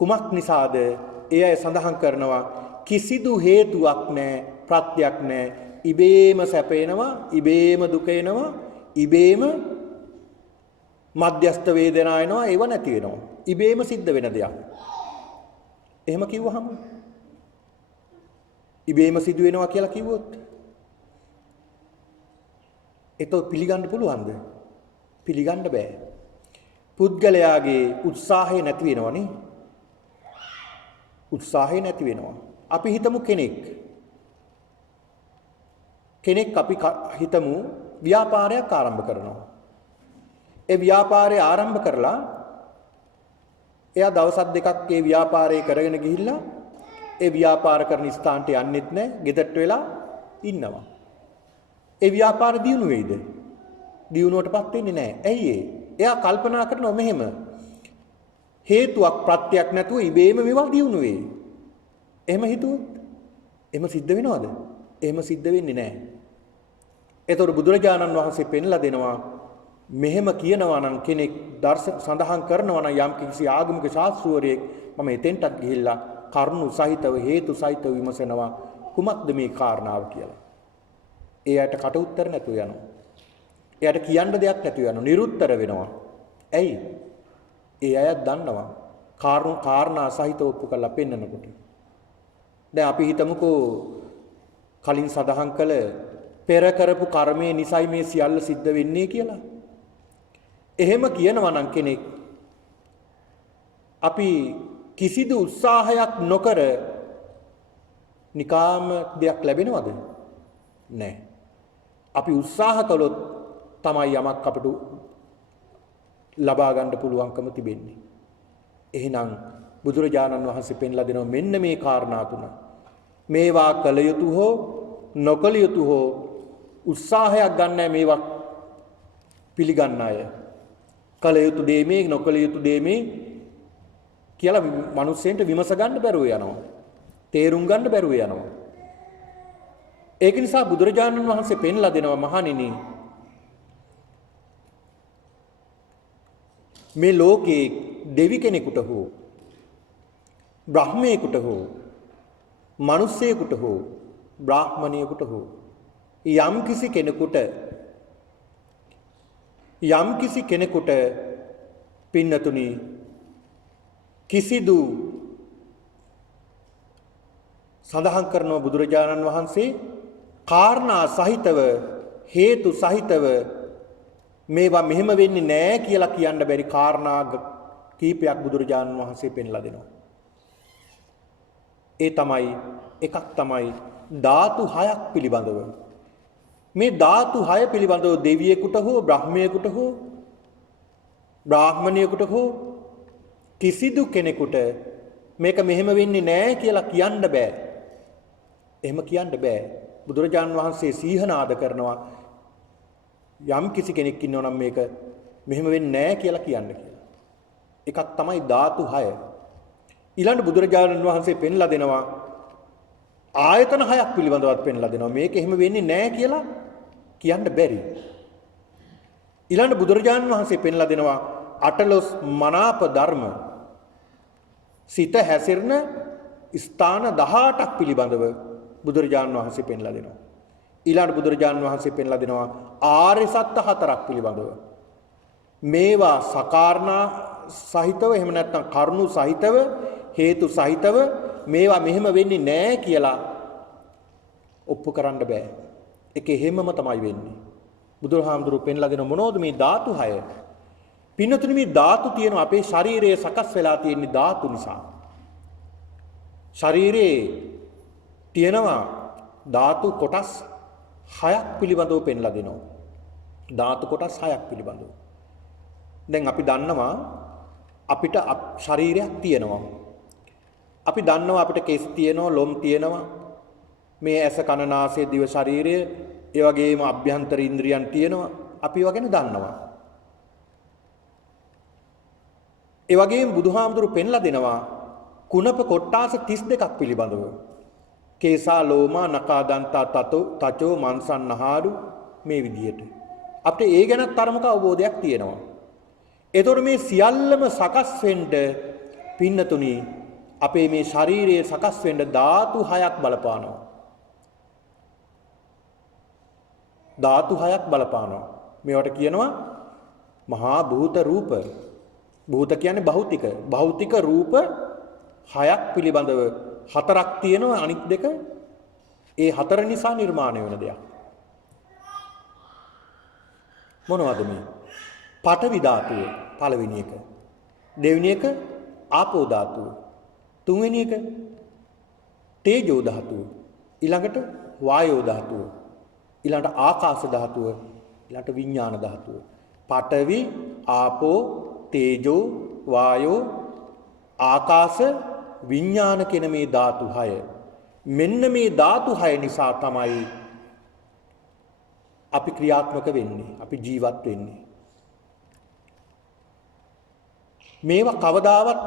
කුමක් නිසාද? ඒ අය සඳහන් කරනවා කිසිදු හේතුවක් නැහැ, ප්‍රත්‍යක් නැහැ. ඉබේම සැපේනවා, ඉබේම දුක එනවා, ඉබේම මධ්‍යස්ථ වේදනා එනවා, ඒව නැති වෙනවා. ඉබේම සිද්ධ වෙන දෙයක්. එහෙම කිව්වහම ඉබේම සිදු වෙනවා කියලා කිව්වොත් ඒක පිළිගන්න පුළුවන්ද? පිළිගන්න බෑ. පුද්ගලයාගේ උත්සාහය නැති වෙනවනේ. උත්සාහය නැති වෙනවා. අපි හිතමු කෙනෙක් අපි හිතමු ව්‍යාපාරයක් ආරම්භ කරනවා. ඒ ව්‍යාපාරය ආරම්භ කරලා එයා දවස් දෙකක් ඒ ව්‍යාපාරය කරගෙන ගිහිල්ලා ඒ ව්‍යාපාර කරන ස්ථානට යන්නෙත් නැහැ, ගෙදරට වෙලා ඉන්නවා. ඒ ව්‍යාපාර දියුණු වෙයිද? දියුණුවටපත් වෙන්නේ නැහැ. ඇයි ඒ? එයා කල්පනා කරනවා මෙහෙම හේතුවක් ප්‍රත්‍යක් නැතුව ඉබේම මේවා දියුණු වෙයි. එහෙම හිතුවොත් එහෙම සිද්ධ වෙනවද? එහෙම සිද්ධ වෙන්නේ නැහැ. ඒතකොට බුදුරජාණන් වහන්සේ පෙන්ලා දෙනවා මෙහෙම කියනවා නම් කෙනෙක් සඳහන් කරනවා නම් යම් කිසි ආගමික ශාස්ත්‍රවරයෙක් මම එතෙන්ටත් ගිහිල්ලා කරුණු සහිතව හේතු සහිතව විමසනවා කුමක්ද මේ කාරණාව කියලා. එයාට කට උත්තර නැතුව යනවා. එයාට කියන්න දෙයක් නැතුව යනවා. නිරුත්තර වෙනවා. ඇයි? ඒ අය දන්නවා කාරණා සහිතව ඔප්පු කරලා පෙන්නනකොට. දැන් අපි හිතමුකෝ කලින් සඳහන් කළ පෙර කරපු කර්මයේ නිසයි මේ සියල්ල සිද්ධ වෙන්නේ කියලා. එහෙම කියනවා නම් කෙනෙක් අපි කිසිදු උත්සාහයක් නොකර නිකාම දෙයක් ලැබෙනවද? නැහැ. අපි උත්සාහ කළොත් තමයි යමක් අපිට ලබා ගන්න පුළුවන්කම තිබෙන්නේ. එහෙනම් බුදුරජාණන් වහන්සේ පෙන්ලා දෙනවා මෙන්න මේ කාරණා තුන. මේවා කළ යුතු හෝ නොකළ යුතු හෝ උත්සාහයක් ගන්න මේවා පිළිගන්න අය. කළ යුතු දේ මේ නොකළ යුතු දේ මේ කියලා මිනිස්සෙන්ට විමස ගන්න බැරුව යනවා. තේරුම් ගන්න බැරුව යනවා. ඒක නිසා බුදුරජාණන් වහන්සේ පෙන්ලා දෙනවා මහණෙනි මේ ලෝකේ දෙවි කෙනෙකුට හෝ බ්‍රහ්මයෙකුට හෝ මිනිසෙකුට හෝ බ්‍රාහ්මණයෙකුට හෝ යම් කිසි කෙනෙකුට පින්නතුනි කිසිදු සඳහන් කරන බුදුරජාණන් වහන්සේ කාරණා සහිතව හේතු සහිතව මේවා මෙහෙම වෙන්නේ නැහැ කියලා කියන්න බැරි කාරණා කීපයක් බුදුරජාණන් වහන්සේ පෙන්ලා දෙනවා. ඒ තමයි එකක් තමයි ධාතු 6ක් පිළිබඳව. මේ ධාතු 6 පිළිබඳව දෙවියෙකුට හෝ බ්‍රහ්මයෙකුට හෝ බ්‍රාහ්මණයෙකුට හෝ කිසිදු කෙනෙකුට මේක මෙහෙම වෙන්නේ නැහැ කියලා කියන්න බෑ. එහෙම කියන්න බෑ. බුදුරජාණන් වහන්සේ සීහනාද කරනවා යම් කිසි කෙනෙක් ඉන්නවා නම් මේක මෙහෙම වෙන්නේ නැහැ කියලා කියන්න කියලා. එකක් තමයි ධාතු 6. ඊළඟ බුදුරජාණන් වහන්සේ පෙන්ලා දෙනවා ආයතන 6ක් පිළිබඳවත් පෙන්ලා දෙනවා. මේක එහෙම වෙන්නේ නැහැ කියලා කියන්න බැරි. ඊළඟ බුදුරජාණන් වහන්සේ පෙන්ලා දෙනවා අටලොස් මනාප ධර්ම සිත හැසිරෙන ස්ථාන 18ක් පිළිබඳව බුදුරජාණන් වහන්සේ පෙන්ලා දෙනවා. ඊළඟ බුදුරජාණන් වහන්සේ පෙන්ලා දෙනවා ආර්ය සත්‍ය 4ක් පිළිබඳව. මේවා සකාරණා සහිතව එහෙම නැත්නම් කරුණු සහිතව හේතු සහිතව මේවා මෙහෙම වෙන්නේ නැහැ කියලා ඔප්පු කරන්න බෑ. ඒක එහෙමම තමයි වෙන්නේ. බුදුහාමුදුරුවෝ පෙන්ලා දෙන මොනෝද මේ ධාතු 6? පින්නතුනි මේ ධාතු තියෙන අපේ ශරීරයේ සකස් වෙලා තියෙන ධාතු නිසා. ශරීරයේ තියෙනවා ධාතු කොටස් 6ක් පිළිබඳව පෙන්ලා දෙනවා. ධාතු කොටස් 6ක් පිළිබඳව. දැන් අපි දන්නවා අපිට ශරීරයක් තියෙනවා. අපි දන්නවා අපිට කෙස් තියෙනවා, ලොම් තියෙනවා. මේ ඇස කන නාසය දිව ශරීරය, ඒ වගේම අභ්‍යන්තර ඉන්ද්‍රියන් තියෙනවා. අපි ඒවා ගැන දන්නවා. ඒ වගේම බුදුහාමුදුරු පෙන්ලා දෙනවා කුණප කොට්ටාස 32ක් පිළිබඳව. කේසා ලෝමා නකා දන්තා තචෝ මන්සන්නහාරු මේ විදිහට. අපිට ඒ ගැනත් තරමක අවබෝධයක් තියෙනවා. එතකොට මේ සියල්ලම සකස් වෙන්න පින්නතුනි අපේ මේ ශරීරයේ සකස් වෙන්න ධාතු 6ක් බලපානවා. ධාතු 6ක් බලපානවා. මේවට කියනවා මහා භූත රූප. භූත කියන්නේ භෞතික. භෞතික රූප 6ක් පිළිබඳව 4ක් තියෙනවා අනිත් දෙක ඒ 4 නිසා නිර්මාණය වෙන දෙයක්. මොනවද මේ? පඨවි ධාතුව පළවෙනි එක. දෙවෙනි එක ආපෝ ධාතුව. තුන්වෙනි එක තේජෝ ධාතුව. ඊළඟට වායෝ ධාතුව. ඊළඟට ආකාශ ධාතුව. ඊළඟට විඥාන ධාතුව. පඨවි, ආපෝ, තේජෝ, වායෝ, ආකාශ, විඥාන කියන මේ ධාතු 6. මෙන්න මේ ධාතු 6 නිසා තමයි අපි ක්‍රියාත්මක වෙන්නේ. අපි ජීවත් වෙන්නේ. මේවා කවදාවත්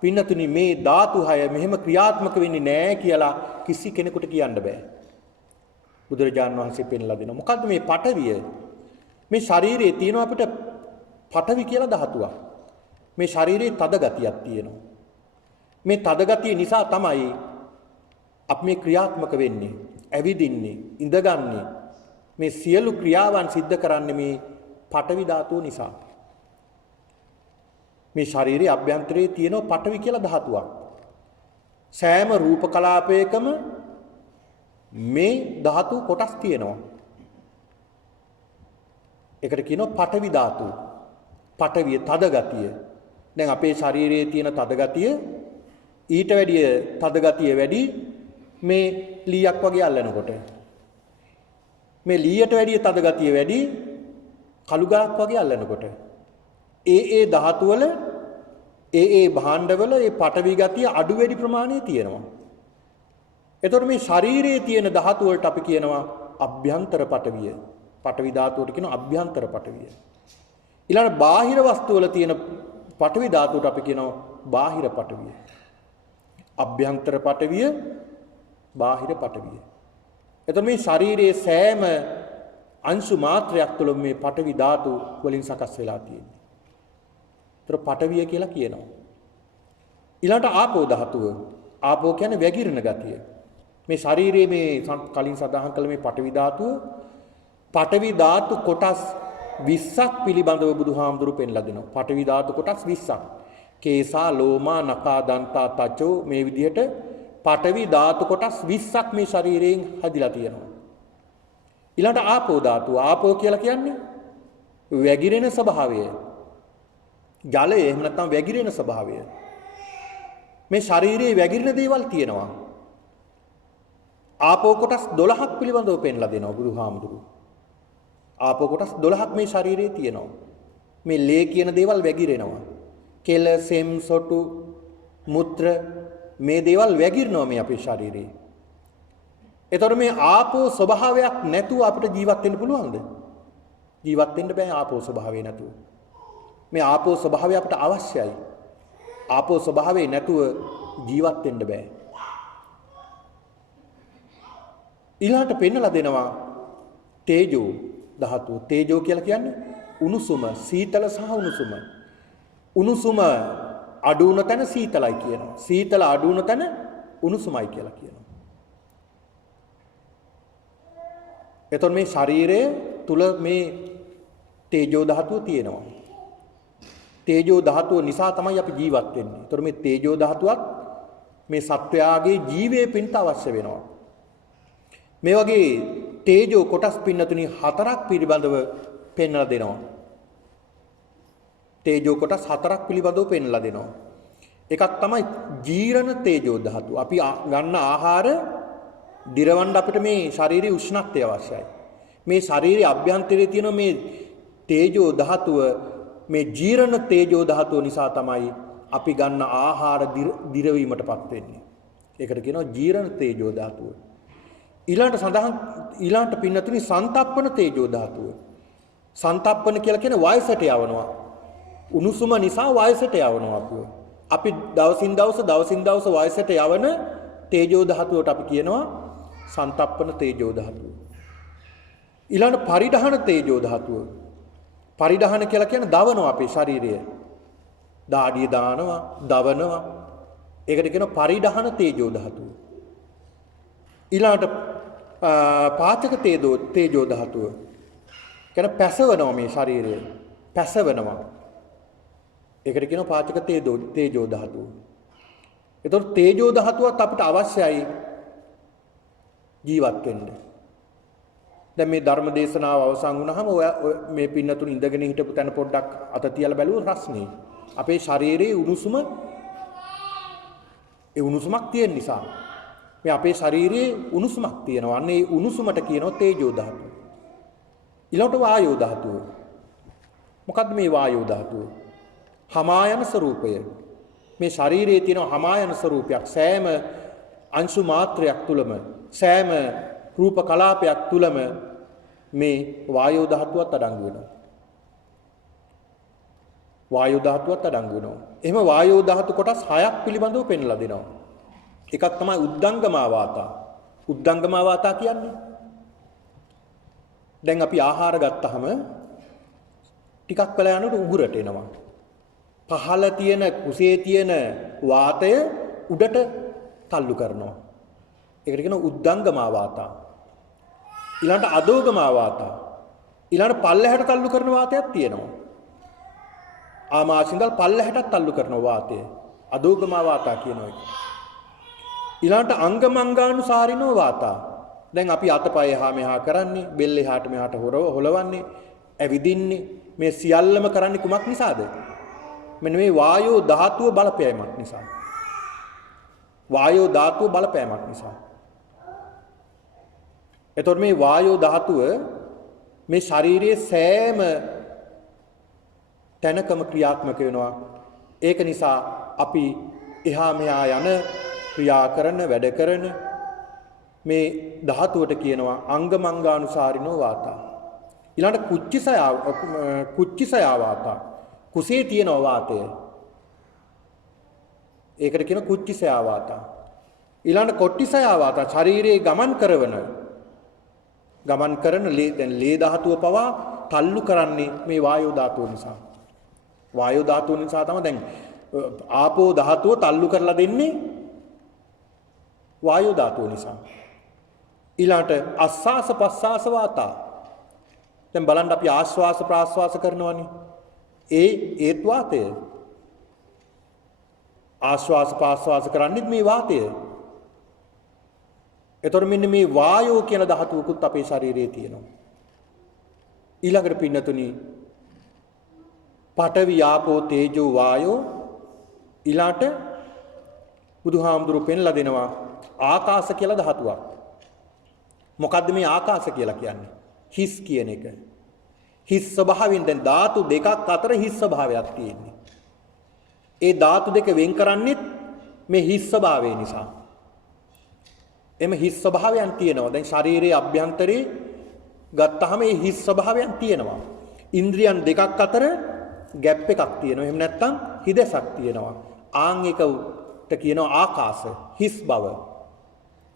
පින්නතුනි මේ ධාතු 6 මෙහෙම ක්‍රියාත්මක වෙන්නේ නැහැ කියලා කිසි කෙනෙකුට කියන්න බෑ. බුදුරජාණන් වහන්සේ පෙන්ලා දෙනවා. මොකද්ද මේ පඨවිය? මේ ශරීරයේ තියෙන අපිට පඨවි කියලා ධාතුවක්. මේ ශරීරයේ තද ගතියක් තියෙනවා. මේ තද ගතිය නිසා තමයි අපි මේ ක්‍රියාත්මක වෙන්නේ, ඇවිදින්නේ, ඉඳගන්නේ. මේ සියලු ක්‍රියාවන් සිද්ධ කරන්නේ මේ පඨවි ධාතුව නිසා. මේ ශරීරයේ අභ්‍යන්තරයේ තියෙන පඨවි කියලා ධාතුවක්. සෑම රූප කලාපයකම මේ ධාතු කොටස් තියෙනවා. ඒකට කියනවා පඨවි ධාතු. පඨවිය තද ගතිය. දැන් අපේ ශරීරයේ තියෙන තද ගතිය ඊට වැඩිය තද ගතිය වැඩි මේ ලීයක් වගේ අල්ලනකොට. මේ ලීයට වැඩිය තද ගතිය වැඩි කළු ගලක් වගේ අල්ලනකොට. ඒ ධාතු වල ඒ භාණ්ඩවල ඒ පඨවි ගතිය අඩු වැඩි ප්‍රමාණයේ තියෙනවා. එතකොට මේ ශරීරයේ තියෙන ධාතු වලට අපි කියනවා අභ්‍යන්තර පඨවිය. පඨවි ධාතුවට කියනවා අභ්‍යන්තර පඨවිය. ඊළඟ බාහිර වස්තු වල තියෙන පඨවි ධාතුවට අපි කියනවා බාහිර පඨවිය. අභ්‍යන්තර පඨවිය, බාහිර පඨවිය. එතකොට මේ ශරීරයේ සෑම අංශු මාත්‍රයක් තුළ මේ පඨවි ධාතු වලින් සකස් වෙලා තියෙනවා. ඒතර පඨවිය කියලා කියනවා. ඊළඟට ආපෝ ධාතුව. ආපෝ කියන්නේ වැగిරෙන ගතිය. මේ ශරීරයේ මේ කලින් සඳහන් කළ මේ පඨවි ධාතුව පඨවි ධාතු කොටස් 20ක් පිළිබඳව බුදුහාමුදුරු පෙන්ලා දෙනවා. පඨවි ධාතු කොටස් 20ක්. කේසා, ලෝමා, නඛා, දන්තා, තචෝ මේ විදිහට පඨවි ධාතු කොටස් 20ක් මේ ශරීරයෙන් හැදිලා තියෙනවා. ඊළඟට ආපෝ ධාතුව. ආපෝ කියලා කියන්නේ වැగిරෙන ස්වභාවය. ජලය එහෙම නැත්නම් වැగిරෙන ස්වභාවය. මේ ශරීරයේ වැగిරෙන දේවල් තියෙනවා. ආපෝ කොටස් 12ක් පිළිබඳව පෙන්ලා දෙනවා බුදුහාමුදුරු. ආපෝ කොටස් 12ක් මේ ශරීරයේ තියෙනවා. මේ ලේ කියන දේවල් වැగిරෙනවා. කෙල, සෙම්, සොටු, මුත්‍ර මේ දේවල් වැగిරෙනවා මේ අපේ ශරීරයේ. ඒතර මේ ආපෝ ස්වභාවයක් නැතුව අපිට ජීවත් වෙන්න පුළුවන්ද? ජීවත් වෙන්න බෑ ආපෝ ස්වභාවය නැතුව. මේ ආපෝ ස්වභාවය අපිට අවශ්‍යයි. ආපෝ ස්වභාවය නැතුව ජීවත් වෙන්න බෑ. ඊළාට පෙන්නලා දෙනවා තේජෝ ධාතුව. තේජෝ කියලා කියන්නේ උණුසුම, සීතල සහ උණුසුම. උණුසුම අඩු වුණ තැන සීතලයි කියනවා. සීතල අඩු වුණ තැන උණුසුමයි කියලා කියනවා. එතකොට මේ ශරීරයේ තුල මේ තේජෝ ධාතුව තියෙනවා. තේජෝ ධාතුව නිසා තමයි අපි ජීවත් වෙන්නේ. එතකොට මේ තේජෝ ධාතුවත් මේ සත්වයාගේ ජීවයේ පිණිස අවශ්‍ය වෙනවා. මේ වගේ තේජෝ කොටස් පින්නතුනි 4ක් පිළිබඳව පෙන්වලා දෙනවා. තේජෝ කොටස් 4ක් පිළිබඳව පෙන්වලා දෙනවා. එකක් තමයි ජීරණ තේජෝ ධාතුව. අපි ගන්න ආහාර දිරවන්න අපිට මේ ශාරීරික උෂ්ණත්වය අවශ්‍යයි. මේ ශාරීරික අභ්‍යන්තරයේ තියෙන මේ තේජෝ ධාතුව මේ ජීරණ තේජෝ ධාතුව නිසා තමයි අපි ගන්න ආහාර දිරවීමටපත් වෙන්නේ. ඒකට කියනවා ජීරණ තේජෝ ධාතුව. ඊළාට පින්නතුනි සන්තප්පන තේජෝ ධාතුව. සන්තප්පන කියලා කියන්නේ වයසට යවනවා. උණුසුම නිසා වයසට යවනවා අපිව. අපි දවසින් දවස වයසට යවන තේජෝ ධාතුවට අපි කියනවා සන්තප්පන තේජෝ ධාතුව. ඊළඟ පරිධාන තේජෝ ධාතුව. පරිධාන කියලා කියන්නේ දවනවා අපේ ශරීරය. දාඩිය දානවා, දවනවා. ඒකට කියනවා පරිධාන තේජෝ ධාතුව. ඊළාට පාචක තේජෝ ධාතුව. කියන්නේ පැසවනවා මේ ශරීරය. පැසවනවා. ඒකට කියනවා පාචක තේජෝ ධාතුව. ඒතකොට තේජෝ ධාතුවත් අපිට අවශ්‍යයි ජීවත් වෙන්න. දැන් මේ ධර්ම දේශනාව අවසන් වුණාම මේ පින්නතුන් ඉඳගෙන හිටපු තැන පොඩ්ඩක් අත තියලා බැලුවොත් රස්නේ. අපේ ශරීරයේ උණුසුමක් තියෙන නිසා මේ අපේ ශරීරයේ උණුසුමක් තියෙනවා. අන්න ඒ උණුසුමට කියනවා තේජෝ ධාතුව. ඊළඟට වායෝ ධාතුව. මොකද්ද මේ වායෝ ධාතුව? හමායන ස්වરૂපය. මේ ශරීරයේ තියෙන හමායන ස්වરૂපයක් සෑම අංශු මාත්‍රයක් තුලම සෑම රූප කලාපයක් තුලම මේ වායෝ ධාතුවත් අඩංගු වෙනවා. වායෝ ධාතුවත් අඩංගු වෙනවා. එහෙම වායෝ ධාතු කොටස් 6ක් පිළිබඳව පෙන්ලා දෙනවා. එකක් තමයි උද්දංගමා වාතා. උද්දංගමා වාතා කියන්නේ දැන් අපි ආහාර ගත්තාම ටිකක් වෙලා යනකොට උගුරට එනවා. පහළ තියෙන කුසේ තියෙන වාතය උඩට තල්ලු කරනවා. ඒකට කියනවා උද්දංගමා වාතා. ඊළඟට අදෝගමා වාතා. ඊළඟට පල්ලෙහාට තල්ලු කරන වාතයක් තියෙනවා. ආමාශින්දල් පල්ලෙහාට තල්ලු කරන වාතය අදෝගමා වාතා කියනවා ඒක. ඊළඟට අංගමංගානුසාරිනෝ වාතා. දැන් අපි අතපය එහා මෙහා කරන්නේ, බෙල්ල එහාට මෙහාට හොලවන්නේ, ඇවිදින්නේ. මේ සියල්ලම කරන්නේ කුමක් නිසාද? මෙන්න මේ වායෝ ධාතුව බලපෑමක් නිසා. වායෝ ධාතුව බලපෑමක් නිසා. එතකොට මේ වායෝ ධාතුව මේ ශරීරයේ සෑම තැනකම ක්‍රියාත්මක වෙනවා. ඒක නිසා අපි එහා මෙහා යන ක්‍රියා කරන වැඩ කරන මේ ධාතුවට කියනවා අංගමංගානුසාරිනෝ වාතා. ඊළඟට කුච්චිසය වාතා. කුසේ තියෙන වාතය. ඒකට කියන කුච්චිසය වාතා. ඊළඟට කොට්ටිසය වාතා. ශරීරයේ ගමන් කරන ලේ ධාතුව පවා තල්ලු කරන්නේ මේ වායෝ ධාතුව නිසා. වායෝ ධාතුව නිසා තමයි දැන් ආපෝ ධාතුව තල්ලු කරලා දෙන්නේ වායෝ ධාතුව නිසා. ඊළඟට අස්වාස ප්‍රස්වාස වාතා. දැන් බලන්න අපි ආශ්වාස ප්‍රාශ්වාස කරනවානේ. ඒත් වාතය. ආශ්වාස ප්‍රාශ්වාස කරන්නේ මේ වාතය. එතකොට මෙන්න මේ වායෝ කියන ධාතුවකුත් අපේ ශරීරයේ තියෙනවා. ඊළඟට පින්නතුනි පඨවි ආපෝ තේජෝ වායෝ ඊළාට බුදුහාමුදුරුවෝ පෙන්ලා දෙනවා ආකාශ කියලා ධාතුවක්. මොකද්ද මේ ආකාශ කියලා කියන්නේ? හිස් කියන එක. හිස් ස්වභාවයෙන් දැන් ධාතු දෙකක් අතර හිස් ස්වභාවයක් තියෙන්නේ. ඒ ධාතු දෙක වෙන් කරන්නේ මේ හිස් ස්වභාවය නිසා. එමෙ හිස් ස්වභාවයන් තියෙනවා. දැන් ශරීරයේ අභ්‍යන්තරේ ගත්තාම මේ හිස් ස්වභාවයන් තියෙනවා. ඉන්ද්‍රියන් දෙකක් අතර ગેප් එකක් තියෙනවා. එහෙම නැත්නම් හිදසක් තියෙනවා. ආන් එකට කියනවා ආකාශ හිස් බව.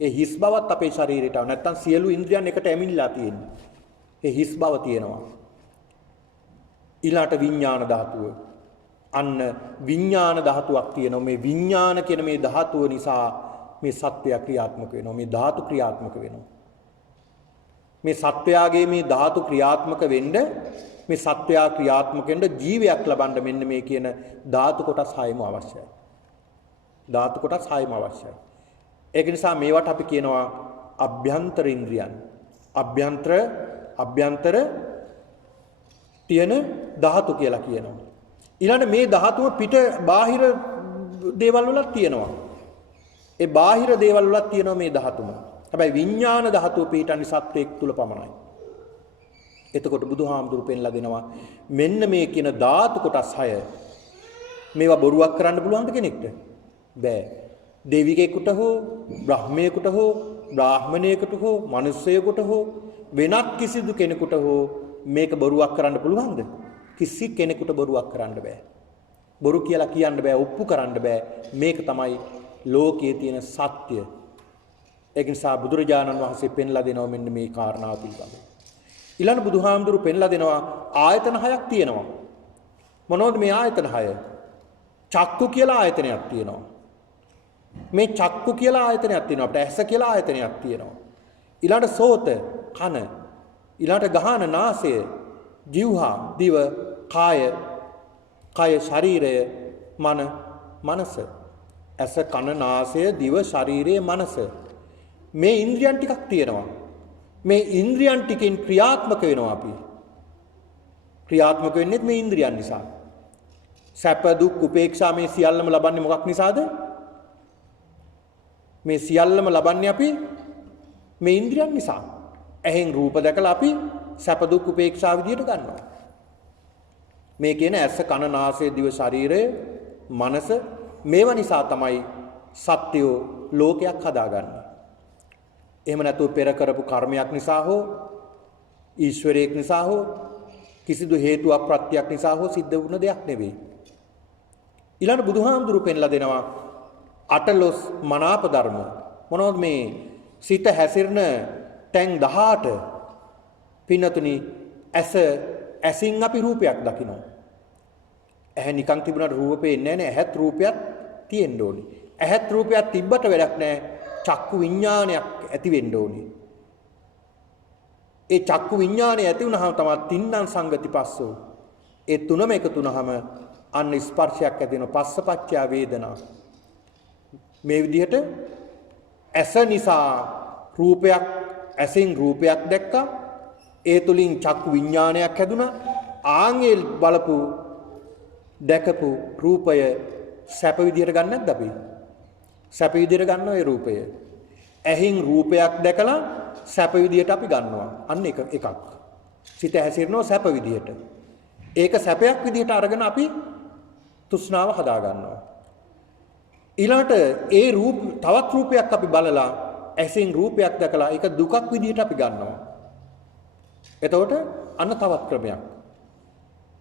ඒ හිස් බවත් අපේ ශරීරයට නැත්නම් සියලු ඉන්ද්‍රියන් එකට ඇමිල්ලා තියෙනවා. ඒ හිස් බව තියෙනවා. ඊළාට විඥාන ධාතුව. අන්න විඥාන ධාතුවක් තියෙනවා. මේ විඥාන කියන මේ ධාතුව නිසා මේ සත්වය ක්‍රියාත්මක වෙනවා. මේ ධාතු ක්‍රියාත්මක වෙනවා. මේ සත්වයාගේ මේ ධාතු ක්‍රියාත්මක වෙන්න මේ සත්වයා ක්‍රියාත්මක වෙන්න ජීවයක් ලබන්න මෙන්න මේ කියන ධාතු කොටස් 6ම අවශ්‍යයි. ධාතු කොටස් 6ම අවශ්‍යයි. ඒක නිසා මේවට අපි කියනවා අභ්‍යන්තර ඉන්ද්‍රියන්. අභ්‍යන්තර තියෙන ධාතු කියලා කියනවා. ඊළඟ මේ ධාතුව පිට බාහිර දේවල් වලත් තියෙනවා. ඒ බාහිර දේවල් වලත් තියෙනවා මේ ධාතුම. හැබැයි විඥාන ධාතුව පිටන්නේ සත්වයක් තුල පමණයි. එතකොට බුදුහාමුදුරු පෙන්ලා දෙනවා මෙන්න මේ කියන ධාතු කොටස් 6 මේවා බොරුවක් කරන්න පුළුවන්ද කෙනෙක්ට? බෑ. දෙවියෙකුට හෝ බ්‍රහ්මයෙකුට හෝ බ්‍රාහ්මණයෙකුට හෝ මිනිසෙකුට හෝ වෙනත් කිසිදු කෙනෙකුට හෝ මේක බොරුවක් කරන්න පුළුවන්ද? කිසි කෙනෙකුට බොරුවක් කරන්න බෑ. බොරු කියලා කියන්න බෑ, ඔප්පු කරන්න බෑ. මේක තමයි ලෝකයේ තියෙන සත්‍ය. ඒක නිසා බුදුරජාණන් වහන්සේ පෙන්ලා දෙනවා මෙන්න මේ කාරණාව පිළිබඳව. ඊළඟ බුදුහාමුදුරු පෙන්ලා දෙනවා ආයතන හයක් තියෙනවා. මොනවද මේ ආයතන හය? චක්කු කියලා ආයතනයක් තියෙනවා. මේ චක්කු කියලා ආයතනයක් තියෙනවා. අපිට ඇස කියලා ආයතනයක් තියෙනවා. ඊළඟ සෝත කන, ඊළඟ ගහන නාසය, જીවහා දිව, කාය ශරීරය, මනස. ඇස කන නාසය දිව ශරීරය මනස. මේ ඉන්ද්‍රියන් ටිකක් තියෙනවා. මේ ඉන්ද්‍රියන් ටිකෙන් ක්‍රියාත්මක වෙනවා අපි. ක්‍රියාත්මක වෙන්නේ මේ ඉන්ද්‍රියන් නිසා. සැප දුක් උපේක්ෂා මේ සියල්ලම ලබන්නේ මොකක් නිසාද? මේ සියල්ලම ලබන්නේ අපි මේ ඉන්ද්‍රියන් නිසා. ඇහෙන් රූප දැකලා අපි සැප දුක් උපේක්ෂා විදියට ගන්නවා. මේ කියන ඇස කන නාසය දිව ශරීරය මනස මේවා නිසා තමයි සත්‍යෝ ලෝකයක් හදාගන්නේ. එහෙම නැතුව පෙර කරපු කර්මයක් නිසා හෝ ඊශ්වරයෙක් නිසා හෝ කිසිදු හේතුවක් ප්‍රත්‍යක් නිසා හෝ සිද්ධ වුණ දෙයක් නෙවෙයි. ඊළඟ බුදුහාමුදුරු පෙන්ලා දෙනවා අටලොස් මනාප ධර්ම. මොනවද මේ? සිත හැසිරෙන තැන් 18. පින්නතුනි ඇසින් අපි රූපයක් දකිනවා. ඇහැ නිකන් තිබුණාට රූප පේන්නේ නැහැ නේ. ඇහත් රූපයක් තියෙන්න ඕනේ. ඇහත් රූපයක් තිබ්බට වැඩක් නැහැ. චක්කු විඥානයක් ඇති වෙන්න ඕනේ. ඒ චක්කු විඥානය ඇති වුණාම තමයි තින්නම් සංගති පස්සෝ. ඒ තුනම එකතු වුණාම අන්න ස්පර්ශයක් ඇති වෙන පස්සපච්චය වේදනා. මේ විදිහට ඇස නිසා රූපයක් ඇසින් රූපයක් දැක්කා. ඒ තුලින් චක්කු විඥානයක් හැදුනා. ආන්ගේ බලපු දැකපු රූපය සැප විදිහට ගන්න නැද්ද අපි? සැප විදිහට ගන්නවා ඒ රූපය. ඇහින් රූපයක් දැකලා සැප විදිහට අපි ගන්නවා. අන්න එකක්. සිත හැසිරෙනවා සැප විදිහට. ඒක සැපයක් විදිහට අරගෙන අපි තෘෂ්ණාව හදා ගන්නවා. ඊළඟට ඒ තවත් රූපයක් අපි බලලා ඇසින් රූපයක් දැකලා ඒක දුකක් විදිහට අපි ගන්නවා. එතකොට අන්න තවත් ක්‍රමයක්.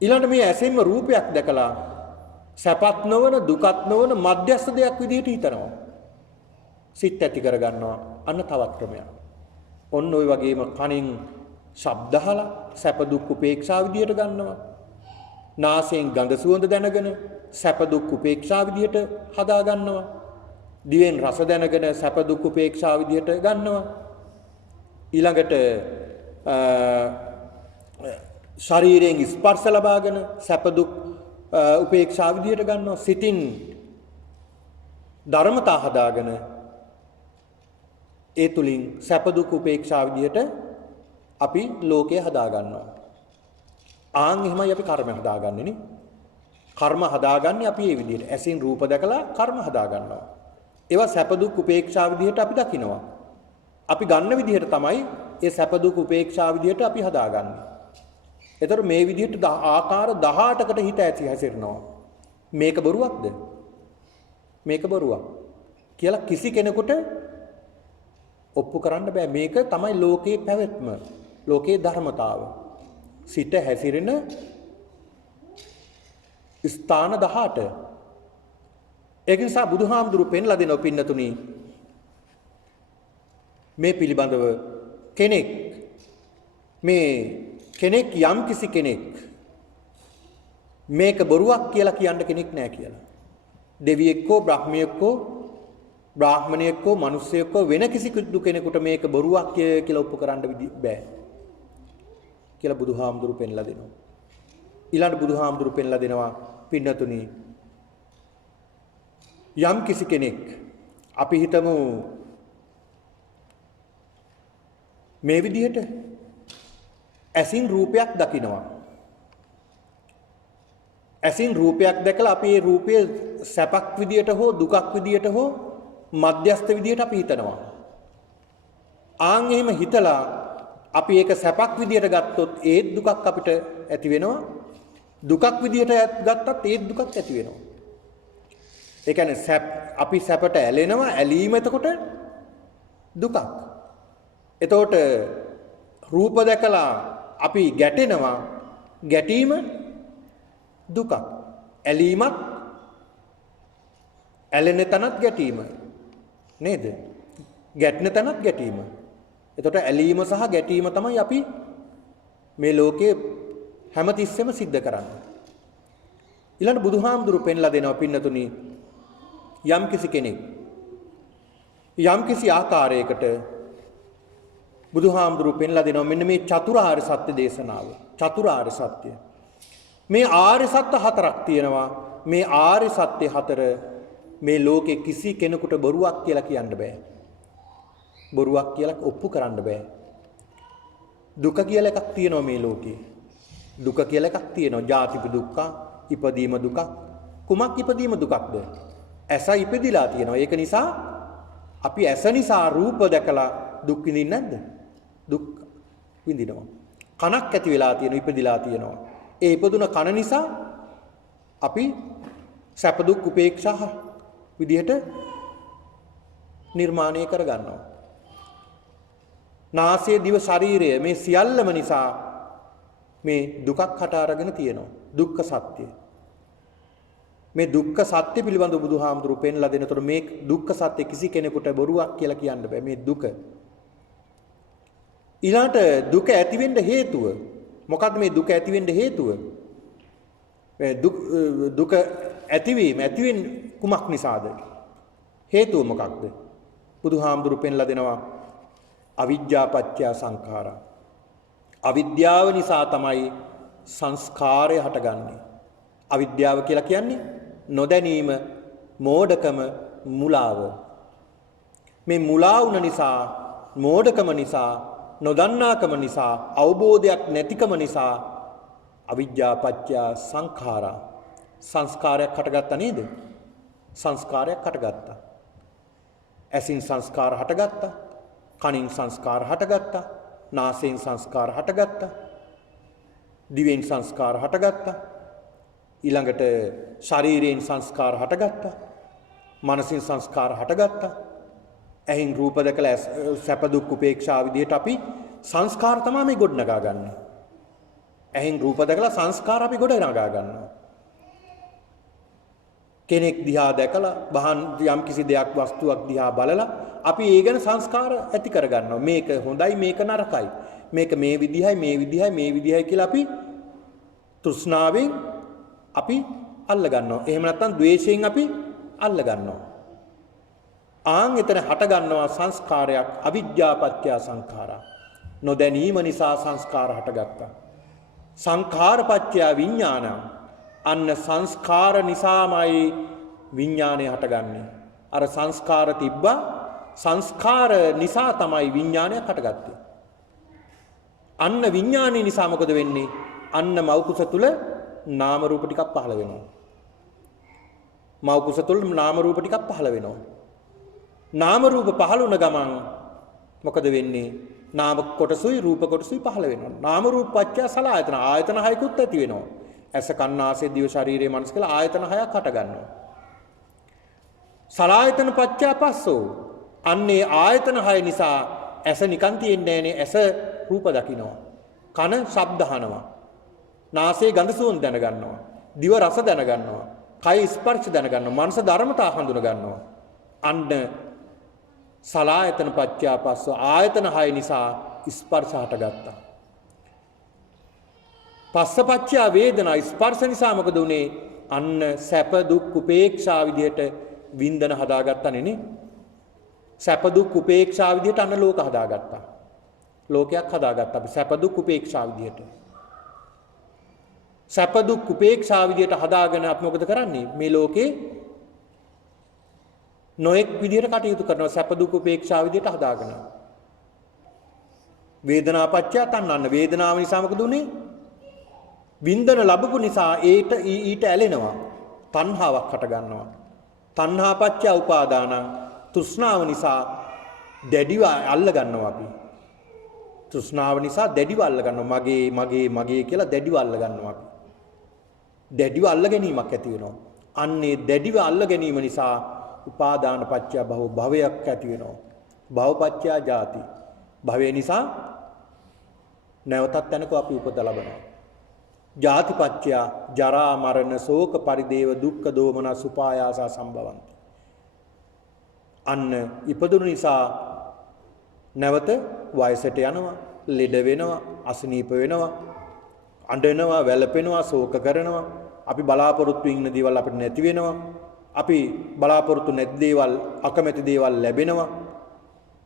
ඊළඟට මේ ඇසින්ම රූපයක් දැකලා සැපත් නොවන දුකත් නොවන මධ්‍යස්ථ දෙයක් විදිහට හිතනවා. සිත් ඇති කර ගන්නවා. අන්න තවත් ක්‍රමයක්. ඔන්න ওই වගේම කනින් ශබ්ද අහලා සැප දුක් උපේක්ෂා විදිහට ගන්නවා. නාසයෙන් ගඳ සුවඳ දැනගෙන සැප දුක් උපේක්ෂා විදිහට හදා ගන්නවා. දිවෙන් රස දැනගෙන සැප දුක් උපේක්ෂා විදිහට ගන්නවා. ඊළඟට ශරීරයෙන් ස්පර්ශ ලබාගෙන සැප දුක් උපේක්ෂා විදිහට ගන්නවා. සිතින් ධර්මතා හදාගෙන ඒ තුලින් සැප දුක් උපේක්ෂා විදිහට අපි ලෝකය හදා ගන්නවා. ආන් එහෙමයි අපි කර්ම හදාගන්නේ නේ. කර්ම හදාගන්නේ අපි මේ විදිහට. ඇසින් රූප දැකලා කර්ම හදා ගන්නවා. ඒවා සැප දුක් උපේක්ෂා විදිහට අපි දකිනවා. අපි ගන්න විදිහට තමයි ඒ සැප දුක් උපේක්ෂා විදිහට අපි හදාගන්නේ. ඒතර මේ විදිහට ආකාර 18කට හිත ඇති හැසිරෙනවා. මේක බොරුවක්ද? මේක බොරුවක් කියලා කිසි කෙනෙකුට ඔප්පු කරන්න බෑ. මේක තමයි ලෝකේ පැවැත්ම. ලෝකේ ධර්මතාව. සිත හැසිරෙන ස්ථාන 18. ඒක නිසා බුදුහාමුදුරු පෙන්ලා දෙනව පින්නතුනි මේ පිළිබඳව කෙනෙක් යම් කිසි කෙනෙක් මේක බොරුවක් කියලා කියන්න කෙනෙක් නෑ කියලා. දෙවියෙක්කෝ බ්‍රහ්මියෙක්කෝ බ්‍රාහ්මණයෙක්කෝ මිනිස්සෙක්කෝ වෙන කිසි කෙනෙකුට මේක බොරුවක් කියලා ඔප්පු කරන්න බෑ කියලා බුදුහාමුදුරු පෙන්ලා දෙනවා. ඊළඟ බුදුහාමුදුරු පෙන්ලා දෙනවා පින්නතුනි යම් කිසි කෙනෙක් අපි හිතමු මේ විදිහට ඇසින් රූපයක් දකිනවා. ඇසින් රූපයක් දැකලා අපි ඒ රූපය සැපක් විදියට හෝ දුකක් විදියට හෝ මධ්‍යස්ථ විදියට අපි හිතනවා. ආන් එහෙම හිතලා අපි ඒක සැපක් විදියට ගත්තොත් ඒ දුකක් අපිට ඇති වෙනවා. දුකක් විදියට ගත්තත් ඒ දුකක් ඇති වෙනවා. ඒ කියන්නේ අපි සැපට ඇලෙනවා. ඇලීම එතකොට දුකක්. එතකොට රූප දැකලා අපි ගැටෙනවා. ගැටීම දුකක්. ඇලීමත් ඇලෙන තැනත් ගැටීම නේද? ගැටෙන තැනත් ගැටීම. එතකොට ඇලීම සහ ගැටීම තමයි අපි මේ ලෝකේ හැමතිස්සෙම සිද්ධ කරන්නේ. ඊළඟ බුදුහාමුදුරු පෙන්ලා දෙනවා පින්නතුනි යම්කිසි කෙනෙක් යම්කිසි ආකාරයකට බුදුහාමුදුරු පෙන්ලා දෙනවා මෙන්න මේ චතුරාර්ය සත්‍ය දේශනාව. චතුරාර්ය සත්‍ය. මේ ආර්ය සත්‍ය හතරක් තියෙනවා. මේ ආර්ය සත්‍ය හතර මේ ලෝකේ කිසි කෙනෙකුට බොරුවක් කියලා කියන්න බෑ. බොරුවක් කියලා ඔප්පු කරන්න බෑ. දුක කියලා එකක් තියෙනවා මේ ලෝකේ. දුක කියලා එකක් තියෙනවා. ජාතිපි දුක්ඛ, ඉපදීම දුක. කුමක් ඉපදීම දුකක්ද? ඇස ඉපදිලා තියෙනවා. ඒක නිසා අපි ඇස නිසා රූප දැකලා දුක් විඳින්නේ නැද්ද? දුක් විඳිනවා. කනක් ඇති වෙලා තියෙනවා, ඉපදිලා තියෙනවා. ඒ ඉපදුන කන නිසා අපි සැප දුක් උපේක්ෂා විදිහට නිර්මාණය කරගන්නවා. නාසය දිව ශරීරය මේ සියල්ලම නිසා මේ දුකක් හට අරගෙන තියෙනවා. දුක්ඛ සත්‍ය. මේ දුක්ඛ සත්‍ය පිළිබඳව බුදුහාමුදුරු පෙන්ලා දෙනතොට මේ දුක්ඛ සත්‍ය කිසි කෙනෙකුට බොරුවක් කියලා කියන්න බෑ. මේ දුක. ඊළාට දුක ඇති වෙන්න හේතුව මොකද්ද? මේ දුක ඇති වෙන්න හේතුව දුක ඇතිවීම ඇතිවෙන්නේ කුමක් නිසාද? හේතුව මොකක්ද? බුදුහාමුදුරු පෙන්ලා දෙනවා අවිජ්ජා පත්‍ය සංඛාරා. අවිද්‍යාව නිසා තමයි සංස්කාරය හටගන්නේ. අවිද්‍යාව කියලා කියන්නේ නොදැනීම, මෝඩකම, මුලාව. මේ මුලා වුණ නිසා, මෝඩකම නිසා, නොදන්නාකම නිසා, අවබෝධයක් නැතිකම නිසා අවිජ්ජා පත්‍ය සංඛාරා. සංස්කාරයක් හටගත්තා නේද? සංස්කාරයක් හටගත්තා. ඇසින් සංස්කාර හටගත්තා. කනින් සංස්කාර හටගත්තා. නාසයෙන් සංස්කාර හටගත්තා. දිවෙන් සංස්කාර හටගත්තා. ඊළඟට ශරීරයෙන් සංස්කාර හටගත්තා. මනසින් සංස්කාර හටගත්තා. ඇහෙන් රූප දැකලා සැප දුක් උපේක්ෂා විදිහට අපි සංස්කාර තමයි මේ ගොඩනගා ගන්න. ඇහෙන් රූප දැකලා සංස්කාර අපි ගොඩනගා ගන්නවා. කෙනෙක් දිහා දැකලා බහන් යම් කිසි දෙයක් වස්තුවක් දිහා බලලා අපි ඒ ගැන සංස්කාර ඇති කර ගන්නවා. මේක හොඳයි, මේක නරකයි. මේක මේ විදිහයි, මේ විදිහයි, මේ විදිහයි කියලා අපි තෘෂ්ණාවෙන් අපි අල්ල ගන්නවා. එහෙම නැත්නම් ද්වේෂයෙන් අපි අල්ල ගන්නවා. ආන් එතන හට ගන්නවා සංස්කාරයක්. අවිජ්ජා පත්‍ය සංඛාරා. නොදැනීම නිසා සංස්කාර හටගත්තා. සංඛාර පත්‍ය විඥානං. අන්න සංස්කාර නිසාමයි විඥානය හටගන්නේ. අර සංස්කාර තිබ්බා, සංස්කාර නිසා තමයි විඥානය හටගත්තේ. අන්න විඥානය නිසා මොකද වෙන්නේ? අන්න මෞකුස තුල නාම රූප ටිකක් පහළ වෙනවා. මෞකුස තුල නාම රූප ටිකක් පහළ වෙනවා. නාම රූප පහළ වුණ ගමන් මොකද වෙන්නේ? නාම කොටසුයි රූප කොටසුයි පහළ වෙනවා. නාම රූප පත්‍ය සලආයතන. ආයතන හයකුත් ඇති වෙනවා. ඇස කන් නාසය දිව ශරීරය මනස කියලා ආයතන හයක් හට ගන්නවා. සලආයතන පත්‍ය පස්සෝ. අන්නේ ආයතන හය නිසා ඇස නිකන් තියෙන්නේ නැහනේ. ඇස රූප දකින්නවා. කන ශබ්ද අහනවා. නාසය ගඳ සුවඳ දැන ගන්නවා. දිව රස දැන ගන්නවා. කය ස්පර්ශ දැන ගන්නවා. මනස ධර්මතා හඳුන ගන්නවා. අන්න සලආයතන පත්‍ය පස්සෝ ආයතන හය නිසා ස්පර්ශ හටගත්තා. පස්සපච්චය වේදනා. ස්පර්ශ නිසා මොකද උනේ? අන්න සැප දුක් උපේක්ෂා විදියට වින්දන හදාගත්තා නේ. සැප දුක් උපේක්ෂා විදියට අන්න ලෝක හදාගත්තා. ලෝකයක් හදාගත්තා අපි සැප දුක් උපේක්ෂා විදියට. සැප දුක් උපේක්ෂා විදියට හදාගෙන අපි මොකද කරන්නේ? මේ ලෝකේ නොඑක් විදියට කටයුතු කරනවා. සැප දුක් උපේක්ෂා විදියට හදාගෙන. වේදනාපච්චය තණ්හන්න. වේදනාව නිසා මොකද උනේ? වින්දන ලැබපු නිසා ඊට ඇලෙනවා. තණ්හාවක් හට ගන්නවා. තණ්හාපච්චය උපාදානං. තෘෂ්ණාව නිසා දැඩිව අල්ල ගන්නවා අපි. තෘෂ්ණාව නිසා දැඩිව අල්ල ගන්නවා. මගේ මගේ මගේ කියලා දැඩිව අල්ල ගන්නවා අපි. දැඩිව අල්ල ගැනීමක් ඇති වෙනවා. අන්නේ දැඩිව අල්ල ගැනීම නිසා උපාදාන පච්චය භව භවයක් ඇති වෙනවා. භවපච්චය ජාති. භවය නිසා නැවතත් තැනක අපි උපත ලබනවා. ජාතිපච්චය ජරා මරණ ශෝක පරිදේව දුක්ඛ දෝමනස් උපායාස සම්භවಂತಿ. අන්න ඉපදුණු නිසා නැවත වයසට යනවා. ලෙඩ වෙනවා, අසනීප වෙනවා, අඬනවා, වැළපෙනවා, ශෝක කරනවා. අපි බලාපොරොත්තු ඉන්න දේවල් අපිට නැති වෙනවා. අපි බලාපොරොත්තු නැති දේවල්, අකමැති දේවල් ලැබෙනවා.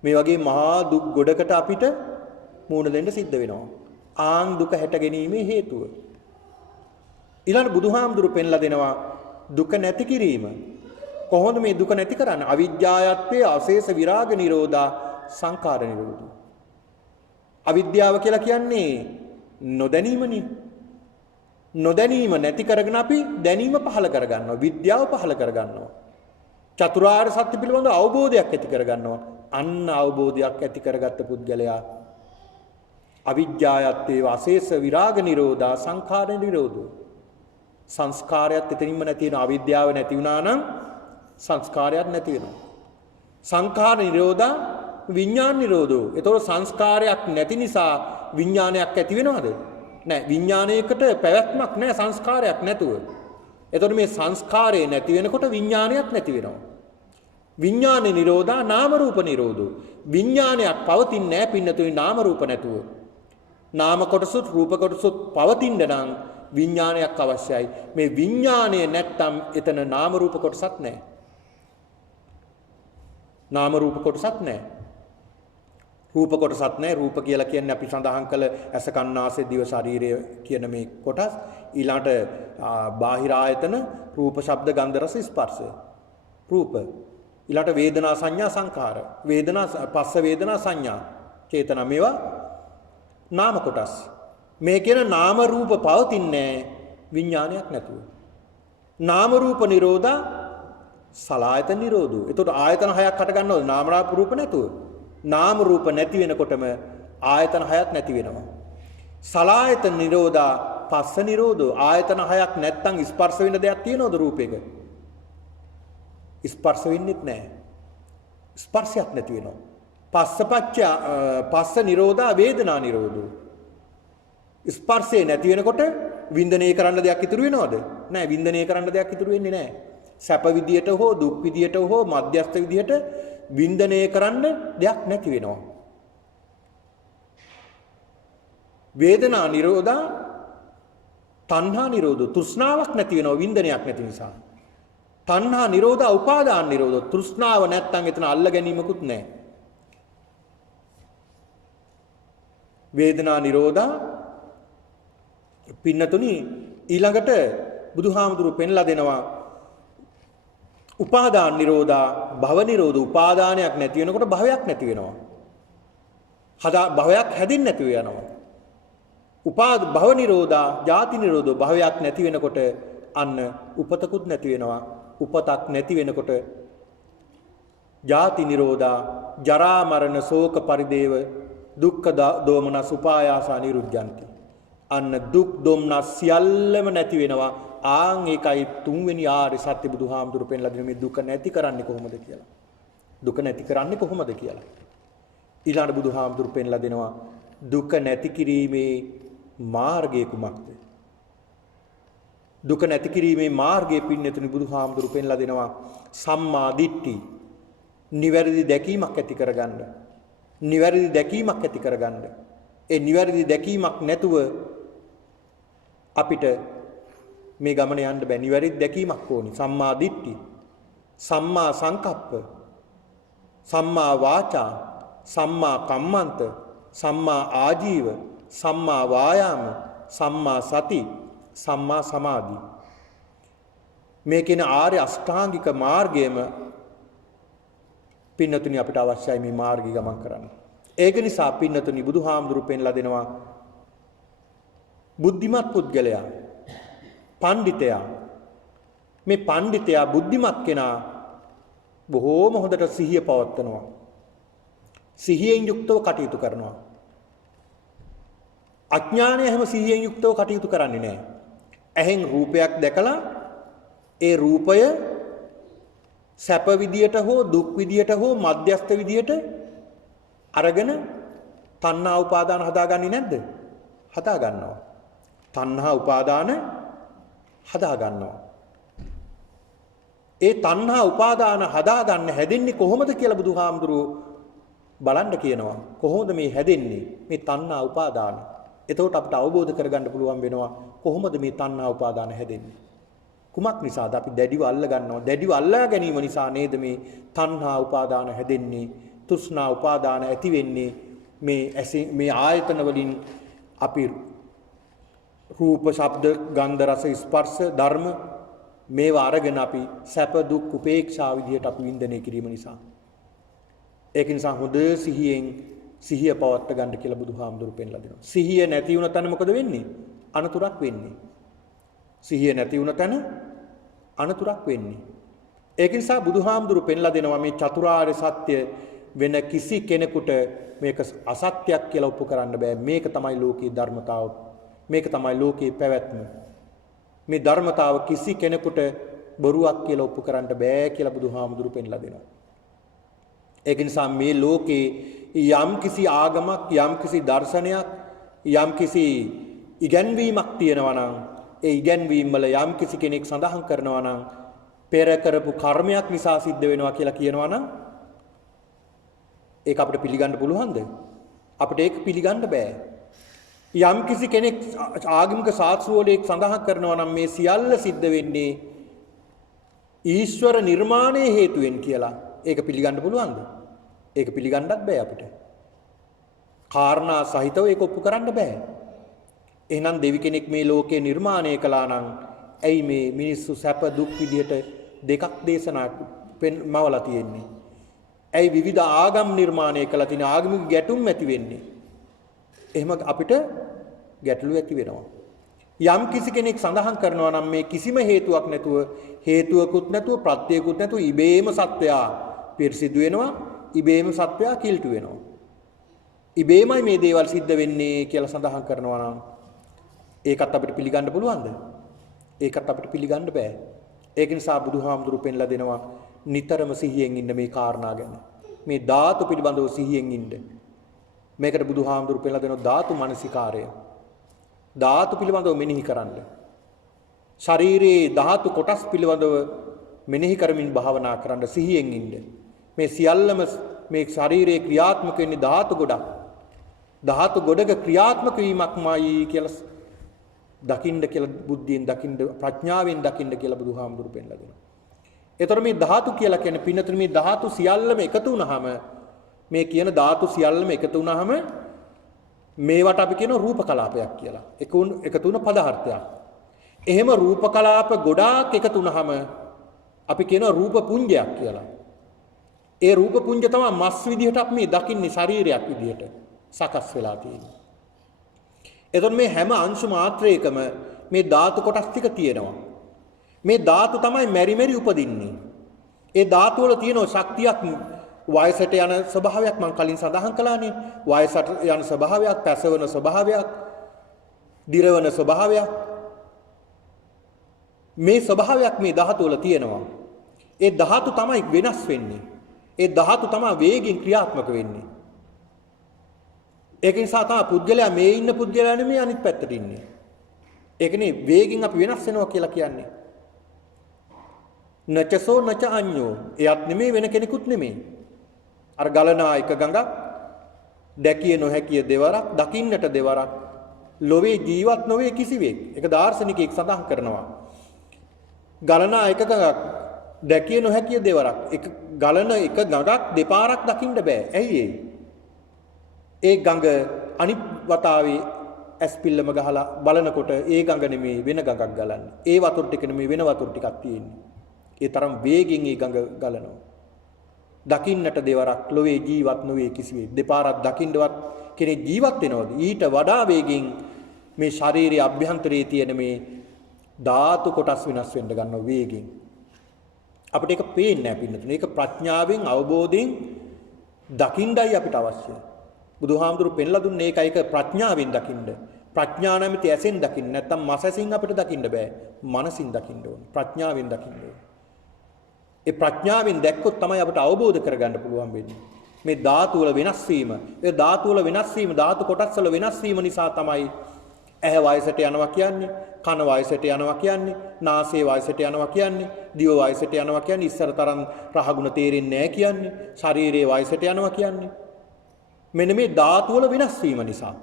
මේ වගේ මහා දුක් ගොඩකට අපිට මුහුණ දෙන්න සිද්ධ වෙනවා. ආන් දුක හැට ගැනීමේ හේතුව. ඊළඟ බුදුහාමුදුරු පෙන්ලා දෙනවා දුක නැති කිරීම. කොහොමද මේ දුක නැති කරන්නේ? අවිද්‍යාවත්වේ අශේෂ විරාග නිරෝධා සංඛාර නිරෝධෝ. අවිද්‍යාව කියලා කියන්නේ නොදැනීමනේ. නොදැනීම නැති කරගෙන අපි දැනීම පහළ කරගන්නවා. විද්‍යාව පහළ කරගන්නවා. චතුරාර්ය සත්‍ය පිළිබඳ අවබෝධයක් ඇති කරගන්නවා. අන්න අවබෝධයක් ඇති කරගත්ත පුද්ගලයා අවිද්‍යාවත්වේ අශේෂ විරාග නිරෝධා සංඛාර නිරෝධෝ. සංස්කාරයත් එතනින්ම නැති වෙනවා. අවිද්‍යාව නැති වුණා නම් සංස්කාරයක් නැති වෙනවා. සංඛාර නිරෝධා විඥාන නිරෝධෝ. ඒතකොට සංස්කාරයක් නැති නිසා විඥානයක් ඇති වෙනවද? නැහැ. විඥානයකට පැවැත්මක් නැහැ සංස්කාරයක් නැතුව. ඒතකොට මේ සංස්කාරය නැති වෙනකොට විඥානයක් නැති වෙනවා. විඥාන නිරෝධා නාම රූප නිරෝධෝ. විඥානයක් පවතින්නේ නැහැ පින්නතුනි නාම රූප නැතුව. නාම කොටසුත් රූප කොටසුත් පවතින්න නම් විඥානයක් අවශ්‍යයි. මේ විඥානය නැත්තම් එතන නාම රූප කොටසක් නැහැ. නාම රූප කොටසක් නැහැ. රූප කොටසක් නැහැ. රූප කියලා කියන්නේ අපි සඳහන් කළ ඇස කන් නාසය දිව ශරීරය කියන මේ කොටස්. ඊළාට බාහිර ආයතන රූප ශබ්ද ගන්ධ රස ස්පර්ශ. රූප. ඊළාට වේදනා සංඥා සංඛාර. වේදනා පස්ස වේදනා සංඥා චේතනා මේවා නාම කොටස්. මේ කියන නාම රූප පවතින්නේ විඥානයක් නැතුව. නාම රූප නිරෝධා සලආයතන නිරෝධෝ. එතකොට ආයතන හයක් හට ගන්නවද නාම රූප නැතුව? නාම රූප නැති වෙනකොටම ආයතන හයක් නැති වෙනවා. සලආයතන නිරෝධා පස්ස නිරෝධෝ. ආයතන හයක් නැත්තම් ස්පර්ශ වෙන දෙයක් තියෙනවද රූපයක? ස්පර්ශ වෙන්නේත් නැහැ. ස්පර්ශයක් නැති වෙනවා. පස්සපච්ච පස්ස නිරෝධා වේදනා නිරෝධෝ. ස්පර්ශය නැති වෙනකොට වින්දනය කරන්න දෙයක් ඉතුරු වෙනවද? නැහැ. වින්දනය කරන්න දෙයක් ඉතුරු වෙන්නේ නැහැ. සැප විදියට හෝ දුක් විදියට හෝ මධ්‍යස්ථ විදියට වින්දනය කරන්න දෙයක් නැති වෙනවා. වේදනා නිරෝධා තණ්හා නිරෝධෝ. තෘෂ්ණාවක් නැති වෙනවා වින්දනයක් නැති නිසා. තණ්හා නිරෝධා උපාදාන නිරෝධෝ. තෘෂ්ණාව නැත්තම් එතන අල්ල ගැනීමකුත් නැහැ. වේදනා නිරෝධා පින්නතුනි ඊළඟට බුදුහාමුදුරු පෙන්ලා දෙනවා උපාදාන නිරෝධා භව නිරෝධ. උපාදානයක් නැති වෙනකොට භවයක් නැති වෙනවා. භවයක් හැදෙන්නේ නැතිව යනවා. භව නිරෝධා ජාති නිරෝධෝ. භවයක් නැති වෙනකොට අන්න උපතකුත් නැති වෙනවා. උපතක් නැති වෙනකොට ජාති නිරෝධා ජරා මරණ ශෝක පරිදේව දුක්ඛ දෝමනස් උපායාසා නිරුද්ධಂತಿ. අන්න දුක් දොම්නස් සියල්ලම නැති වෙනවා. ආන් ඒකයි තුන්වෙනි ආර්ය සත්‍ය බුදුහාමුදුරු පෙන්ලා දෙන මේ දුක නැති කරන්නේ කොහොමද කියලා. දුක නැති කරන්නේ කොහොමද කියලා. ඊළඟ බුදුහාමුදුරු පෙන්ලා දෙනවා දුක නැති කිරීමේ මාර්ගය කුමක්ද? දුක නැති කිරීමේ මාර්ගයේ පින්නතුනි බුදුහාමුදුරු පෙන්ලා දෙනවා සම්මා දිට්ඨි. නිවැරදි දැකීමක් ඇති කරගන්න. නිවැරදි දැකීමක් ඇති කරගන්න. ඒ නිවැරදි දැකීමක් නැතුව අපිට මේ ගමන යන්න බෑ. නිවැරදි දැකීමක් ඕනි. සම්මා දිට්ඨි, සම්මා සංකප්ප, සම්මා වාචා, සම්මා කම්මන්ත, සම්මා ආජීව, සම්මා වායාම, සම්මා සති, සම්මා සමාධි. මේ කියන ආර්ය අෂ්ටාංගික මාර්ගයම පින්නතුනි අපිට අවශ්‍යයි මේ මාර්ගය ගමන් කරන්න. ඒක නිසා පින්නතුනි බුදුහාමුදුරු පෙන්ලා දෙනවා බුද්ධිමත් පුද්ගලයා, පඬිතයා. මේ පඬිතයා බුද්ධිමත් කෙනා බොහෝම හොඳට සිහිය පවත්වනවා. සිහියෙන් යුක්තව කටයුතු කරනවා. අඥානය හැම සිහියෙන් යුක්තව කටයුතු කරන්නේ නැහැ. ඇහෙන් රූපයක් දැකලා ඒ රූපය සැප විදියට හෝ දුක් විදියට හෝ මධ්‍යස්ථ විදියට අරගෙන තණ්හා උපාදාන හදාගන්නේ නැද්ද? හදා ගන්නවා. තණ්හා උපාදාන හදා ගන්නවා. ඒ තණ්හා උපාදාන හදාගන්න හැදෙන්නේ කොහොමද කියලා බුදුහාමුදුරුවෝ බලන්න කියනවා කොහොමද මේ හැදෙන්නේ මේ තණ්හා උපාදාන. එතකොට අපිට අවබෝධ කරගන්න පුළුවන් වෙනවා කොහොමද මේ තණ්හා උපාදාන හැදෙන්නේ. කුමක් නිසාද අපි දැඩිව අල්ල ගන්නවා. දැඩිව අල්ලා ගැනීම නිසා නේද මේ තණ්හා උපාදාන හැදෙන්නේ. තෘෂ්ණා උපාදාන ඇති වෙන්නේ මේ ආයතන වලින් අපි රූප ශබ්ද ගන්ධ රස ස්පර්ශ ධර්ම මේවා අරගෙන අපි සැප දුක් උපේක්ෂා විදියට අපි වින්දනය කිරීම නිසා. ඒක නිසා හොඳ සිහිය පවත්වා ගන්න කියලා බුදුහාමුදුරු පෙන්ලා දෙනවා. සිහිය නැති වුණ තැන මොකද වෙන්නේ? අනතුරක් වෙන්නේ. සිහිය නැති වුණ තැන අනතුරක් වෙන්නේ. ඒක නිසා බුදුහාමුදුරු පෙන්ලා දෙනවා මේ චතුරාර්ය සත්‍ය වෙන කිසි කෙනෙකුට මේක අසත්‍යයක් කියලා ඔප්පු කරන්න බෑ. මේක තමයි ලෝකේ ධර්මතාව. මේක තමයි ලෝකේ පැවැත්ම. මේ ධර්මතාව කිසි කෙනෙකුට බොරුවක් කියලා ඔප්පු කරන්න බෑ කියලා බුදුහාමුදුරු පෙන්ලා දෙනවා. ඒක නිසා මේ ලෝකේ යම් කිසි ආගමක් යම් කිසි දර්ශනයක් යම් කිසි ඉගැන්වීමක් තියෙනවා නම් ඒ ඉගැන්වීම් වල යම් කිසි කෙනෙක් සඳහන් කරනවා නම් පෙර කරපු කර්මයක් නිසා සිද්ධ වෙනවා කියලා කියනවා නම් ඒක අපිට පිළිගන්න පුළුවන්ද? අපිට ඒක පිළිගන්න බෑ. යම් කිසි කෙනෙක් ආගමික ශාස්ත්‍රවලෙක් සඳහන් කරනවා නම් මේ සියල්ල සිද්ධ වෙන්නේ ඊශ්වර නිර්මාණයේ හේතුවෙන් කියලා ඒක පිළිගන්න පුළුවන්ද? ඒක පිළිගන්නත් බෑ අපිට. කාරණා සහිතව ඒක ඔප්පු කරන්න බෑ. එහෙනම් දෙවි කෙනෙක් මේ ලෝකේ නිර්මාණය කළා නම් ඇයි මේ මිනිස්සු සැප දුක් විදියට දෙකක් දේශනා මවලා තියෙන්නේ? ඇයි විවිධ ආගම් නිර්මාණය කළා තියෙන ආගමික ගැටුම් ඇති වෙන්නේ? එහෙම අපිට ගැටලු ඇති වෙනවා. යම් කිසි කෙනෙක් සඳහන් කරනවා නම් මේ කිසිම හේතුවක් නැතුව හේතුවකුත් නැතුව ප්‍රත්‍යයකුත් නැතුව ඉබේම සත්වයා පිරිසිදු වෙනවා, ඉබේම සත්වයා කිල්ටු වෙනවා. ඉබේමයි මේ දේවල් සිද්ධ වෙන්නේ කියලා සඳහන් කරනවා නම් ඒකත් අපිට පිළිගන්න පුළුවන්ද? ඒකත් අපිට පිළිගන්න බෑ. ඒක නිසා බුදුහාමුදුරු පෙන්ලා දෙනවා නිතරම සිහියෙන් ඉන්න මේ කාරණා ගැන. මේ ධාතු පිළිබඳව සිහියෙන් ඉන්න. මේකට බුදුහාමුදුරු පෙන්ලා දෙනවා ධාතු මනසිකාරය. ධාතු පිළිබඳව මෙනෙහි කරන්න. ශරීරයේ ධාතු කොටස් පිළිබඳව මෙනෙහි කරමින් භාවනා කරන්න සිහියෙන් ඉන්න. මේ සියල්ලම මේ ශරීරයේ ක්‍රියාත්මක වෙන්නේ ධාතු ගොඩක්. ධාතු ගොඩක ක්‍රියාත්මක වීමක්මයි කියලා දකින්න කියලා බුද්ධියෙන් දකින්න ප්‍රඥාවෙන් දකින්න කියලා බුදුහාමුදුරු පෙන්ලා දෙනවා. ඒතර මේ ධාතු කියලා කියන්නේ පින්නතුනි මේ ධාතු සියල්ලම එකතු වුනහම මේ කියන ධාතු සියල්ලම එකතු වුනහම මේවට අපි කියන රූප කලාපයක් කියලා. එකතු වුණ පදාර්ථයක්. එහෙම රූප කලාප ගොඩාක් එකතු වුනහම අපි කියන රූප පුඤ්ජයක් කියලා. ඒ රූප පුඤ්ජ තමයි මස් විදිහට අපි මේ දකින්නේ ශරීරයක් විදිහට සකස් වෙලා තියෙන්නේ. එතකොට මේ හැම අංශු මාත්‍රයකම මේ ධාතු කොටස් ටික තියෙනවා. මේ ධාතු තමයි මෙරි මෙරි උපදින්නේ. ඒ ධාතු වල තියෙන ශක්තියක් වයසට යන ස්වභාවයක් මම කලින් සඳහන් කළානේ. වයසට යන ස්වභාවයක්, පැසවන ස්වභාවයක්, දිරවන ස්වභාවයක්. මේ ස්වභාවයක් මේ ධාතු වල තියෙනවා. ඒ ධාතු තමයි වෙනස් වෙන්නේ. ඒ ධාතු තමයි වේගින් ක්‍රියාත්මක වෙන්නේ. ඒක නිසා තමයි පුද්ගලයා මේ ඉන්න පුද්ගලයා නෙමෙයි අනිත් පැත්තට ඉන්නේ. ඒකනේ වේගින් අපි වෙනස් වෙනවා කියලා කියන්නේ. නචසෝ නච අඤ්ඤෝ. එයත් නෙමෙයි වෙන කෙනෙකුත් නෙමෙයි. අර ගලනා එක ගඟක් දැකිය නොහැකිය දෙවරක් දකින්නට දෙවරක් ලොවේ ජීවත් නොවේ කිසිවෙක්. ඒක දාර්ශනිකයෙක් සඳහන් කරනවා. ගලනා එක ගඟක් දැකිය නොහැකිය දෙවරක්. එක ගලන එක ගඟක් දෙපාරක් දකින්න බෑ. ඇයි ඒ ගඟ අනිත් වතාවේ ඇස් පිල්ලම ගහලා බලනකොට ඒ ගඟ නෙමෙයි වෙන ගඟක් ගලන්නේ. ඒ වතුර ටික නෙමෙයි වෙන වතුර ටිකක් තියෙන්නේ. ඒ තරම් වේගෙන් ඒ ගඟ ගලනවා. දකින්නට දෙවරක් ලොවේ ජීවත් නොවේ කිසිවෙක්. දෙපාරක් දකින්නවත් කෙනෙක් ජීවත් වෙනවද? ඊට වඩා වේගෙන් මේ ශාරීරික අභ්‍යන්තරයේ තියෙන මේ ධාතු කොටස් වෙනස් වෙන්න ගන්නවා වේගෙන්. අපිට ඒක පේන්නේ නැහැ පින්නතුනේ. ඒක ප්‍රඥාවෙන් අවබෝධයෙන් දකින්නයි අපිට අවශ්‍යයි. බුදුහාමුදුරු පෙන්ලා දුන්නේ ඒක ප්‍රඥාවෙන් දකින්න. ප්‍රඥා නැමැති ඇසෙන් දකින්න. නැත්තම් මස ඇසින් අපිට දකින්න බෑ. මනසින් දකින්න ඕනේ. ප්‍රඥාවෙන් දකින්න ඕනේ. ඒ ප්‍රඥාවෙන් දැක්කොත් තමයි අපිට අවබෝධ කරගන්න පුළුවන් වෙන්නේ. මේ ධාතු වල වෙනස් වීම. ඒ ධාතු වල වෙනස් වීම, ධාතු කොටස් වල වෙනස් වීම නිසා තමයි ඇහැ වයසට යනවා කියන්නේ, කන වයසට යනවා කියන්නේ, නාසය වයසට යනවා කියන්නේ, දිව වයසට යනවා කියන්නේ, ඉස්සර තරම් රහගුණ තේරෙන්නේ නැහැ කියන්නේ, ශරීරයේ වයසට යනවා කියන්නේ. මෙන්න මේ ධාතු වල වෙනස් වීම නිසා.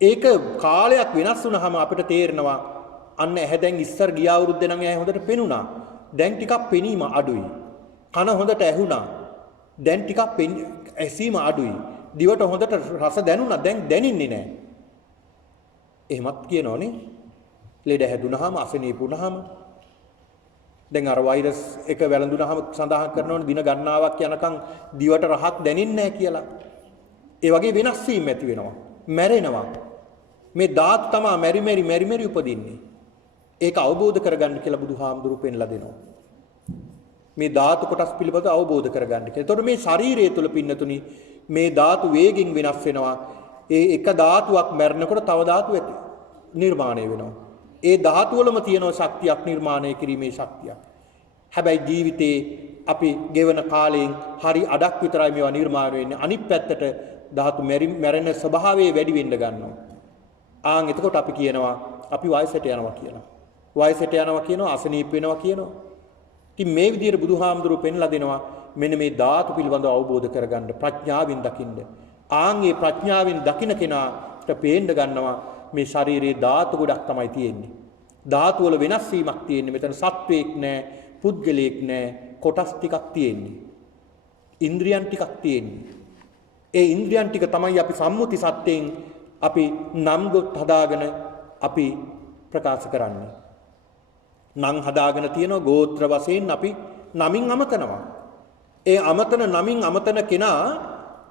ඒක කාලයක් වෙනස් වුණාම අපිට තේරෙනවා අන්න ඇහැ දැන් ඉස්සර ගිය අවුරුද්දේ නම් ඇහැ හොඳට පෙනුණා. දැන් ටිකක් පෙනීම අඩුයි. කන හොඳට ඇහුණා. දැන් ටිකක් ඇසීම අඩුයි. දිවට හොඳට රස දැනුණා. දැන් දැනින්නේ නැහැ. එහෙමත් කියනෝනේ. ලෙඩ හැදුනහම අසනීප වුණාම දැන් අර වෛරස් එක වැළඳුනහම සඳහන් කරනවනේ දින ගණනාවක් යනකම් දිවට රහක් දැනෙන්නේ නැහැ කියලා. ඒ වගේ වෙනස් වීම ඇති වෙනවා. මැරෙනවා. මේ ධාතු තමයි මෙරි මෙරි උපදින්නේ. ඒක අවබෝධ කරගන්න කියලා බුදුහාමුදුරු පෙන්ලා දෙනවා. මේ ධාතු කොටස් පිළිබඳව අවබෝධ කරගන්න කියලා. එතකොට මේ ශරීරය තුල පින්නතුනි මේ ධාතු වේගෙන් වෙනස් වෙනවා. ඒ එක ධාතුවක් මැරෙනකොට තව ධාතුවක් නිර්මාණය වෙනවා. ඒ ධාතු වලම තියෙන ශක්තියක් නිර්මාණය කිරීමේ ශක්තියක්. හැබැයි ජීවිතේ අපි ගෙවන කාලයෙන් හරි අඩක් විතරයි මේවා නිර්මාණය වෙන්නේ. අනිත් පැත්තට ධාතු මැරෙන ස්වභාවය වැඩි වෙන්න ගන්නවා. ආන් එතකොට අපි කියනවා අපි වයසට යනවා කියලා. වයසට යනවා කියනවා අසනීප වෙනවා කියනවා. ඉතින් මේ විදිහට බුදුහාමුදුරුවෝ පෙන්ලා දෙනවා මෙන්න මේ ධාතු පිළිබඳව අවබෝධ කරගන්න ප්‍රඥාවෙන් දකින්න. ආන් මේ ප්‍රඥාවෙන් දකින්න කෙනාට පේන්න ගන්නවා මේ ශරීරයේ ධාතු ගොඩක් තමයි තියෙන්නේ. ධාතු වල වෙනස් වීමක් තියෙන්නේ. මෙතන සත්වයක් නැහැ, පුද්ගලයෙක් නැහැ, කොටස් ටිකක් තියෙන්නේ. ඉන්ද්‍රියන් ටිකක් තියෙන්නේ. ඒ ඉන්ද්‍රියන් ටික තමයි අපි සම්මුති සත්‍යයෙන් අපි නම් ගොත් හදාගෙන අපි ප්‍රකාශ කරන්නේ. නම් හදාගෙන තියෙන ගෝත්‍ර වශයෙන් අපි නමින් අමතනවා. ඒ නමින් අමතන කෙනා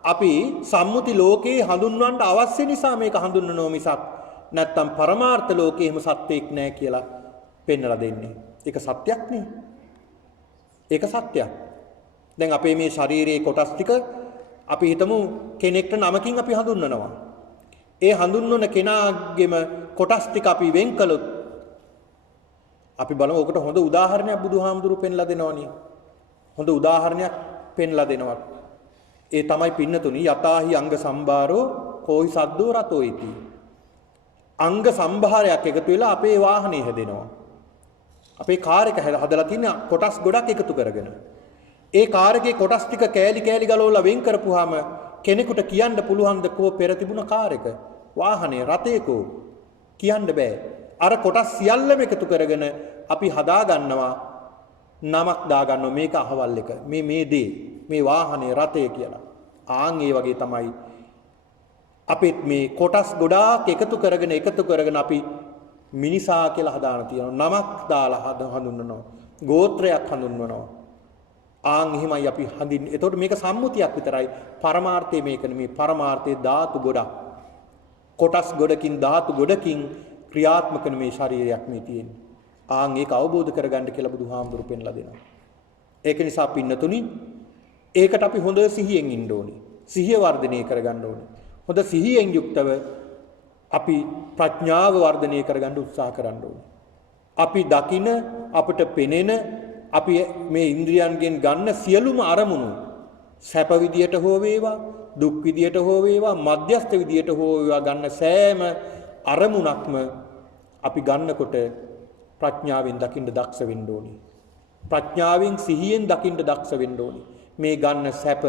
අපි සම්මුති ලෝකේ හඳුන්වන්න අවශ්‍ය නිසා මේක හඳුන්වනවා මිසක් නැත්තම් පරමාර්ථ ලෝකේ එහෙම සත්‍යයක් නැහැ කියලා පෙන්වලා දෙන්නේ. ඒක සත්‍යක් නේ. ඒක සත්‍යයක්. දැන් අපේ මේ ශරීරයේ කොටස් ටික අපි හිතමු කෙනෙක්ට නමකින් අපි හඳුන්වනවා. ඒ හඳුන්වන කෙනාගේම කොටස් ටික අපි වෙන් කළොත් අපි බලමු ඔකට හොඳ උදාහරණයක් බුදුහාමුදුරුවෝ පෙන්ලා දෙනවනේ. හොඳ උදාහරණයක් පෙන්ලා දෙනවා. ඒ තමයි පින්නතුනි යතාහි අංග සම්භාරෝ කෝයි සද්දෝ රතෝ ඉති. අංග සම්භාරයක් එකතු වෙලා අපේ වාහනේ හැදෙනවා. අපේ කාර් එක හදලා තියෙන කොටස් ගොඩක් එකතු කරගෙන. ඒ කාර් එකේ කොටස් ටික කෑලි කෑලි ගලවලා වෙන් කරපුවාම කෙනෙකුට කියන්න පුළුවන් ද කෝ පෙර තිබුණ කාර් එක වාහනේ රතේකෝ කියන්න බෑ. අර කොටස් සියල්ලම එකතු කරගෙන අපි හදා ගන්නවා නමක් දා ගන්නවා මේක අහවල් එක මේ දේ මේ වාහනේ රතේ කියලා. ආන් ඒ වගේ තමයි අපිත් මේ කොටස් ගොඩාක් එකතු කරගෙන අපි මිනිසා කියලා හදාන තියෙනවා. නමක් දාලා හඳුන්වනවා. ගෝත්‍රයක් හඳුන්වනවා. ආන් එහෙමයි අපි හඳින්නේ. එතකොට මේක සම්මුතියක් විතරයි. පරමාර්ථය මේක නෙමෙයි. පරමාර්ථයේ ධාතු ගොඩක්. කොටස් ගොඩකින් ධාතු ගොඩකින් ක්‍රියාත්මක මේ ශරීරයක් මේ තියෙන්නේ. ආන් ඒක අවබෝධ කරගන්න කියලා බුදුහාමුදුරුවෝ පෙන්ලා දෙනවා. ඒක නිසා පින්නතුනි ඒකට අපි හොඳ සිහියෙන් ඉන්න ඕනේ. සිහිය වර්ධනය කරගන්න ඕනේ. හොඳ සිහියෙන් යුක්තව අපි ප්‍රඥාව වර්ධනය කරගන්න උත්සාහ කරන්න ඕනේ. අපි දකින අපිට පෙනෙන අපි මේ ඉන්ද්‍රියන්ගෙන් ගන්න සියලුම අරමුණු සැප විදියට හෝ වේවා දුක් විදියට හෝ වේවා මධ්‍යස්ථ විදියට හෝ වේවා ගන්න සෑම අරමුණක්ම අපි ගන්නකොට ප්‍රඥාවෙන් දකින්න දක්ෂ වෙන්න ඕනේ. ප්‍රඥාවෙන් සිහියෙන් දකින්න දක්ෂ වෙන්න ඕනේ. මේ ගන්න සැප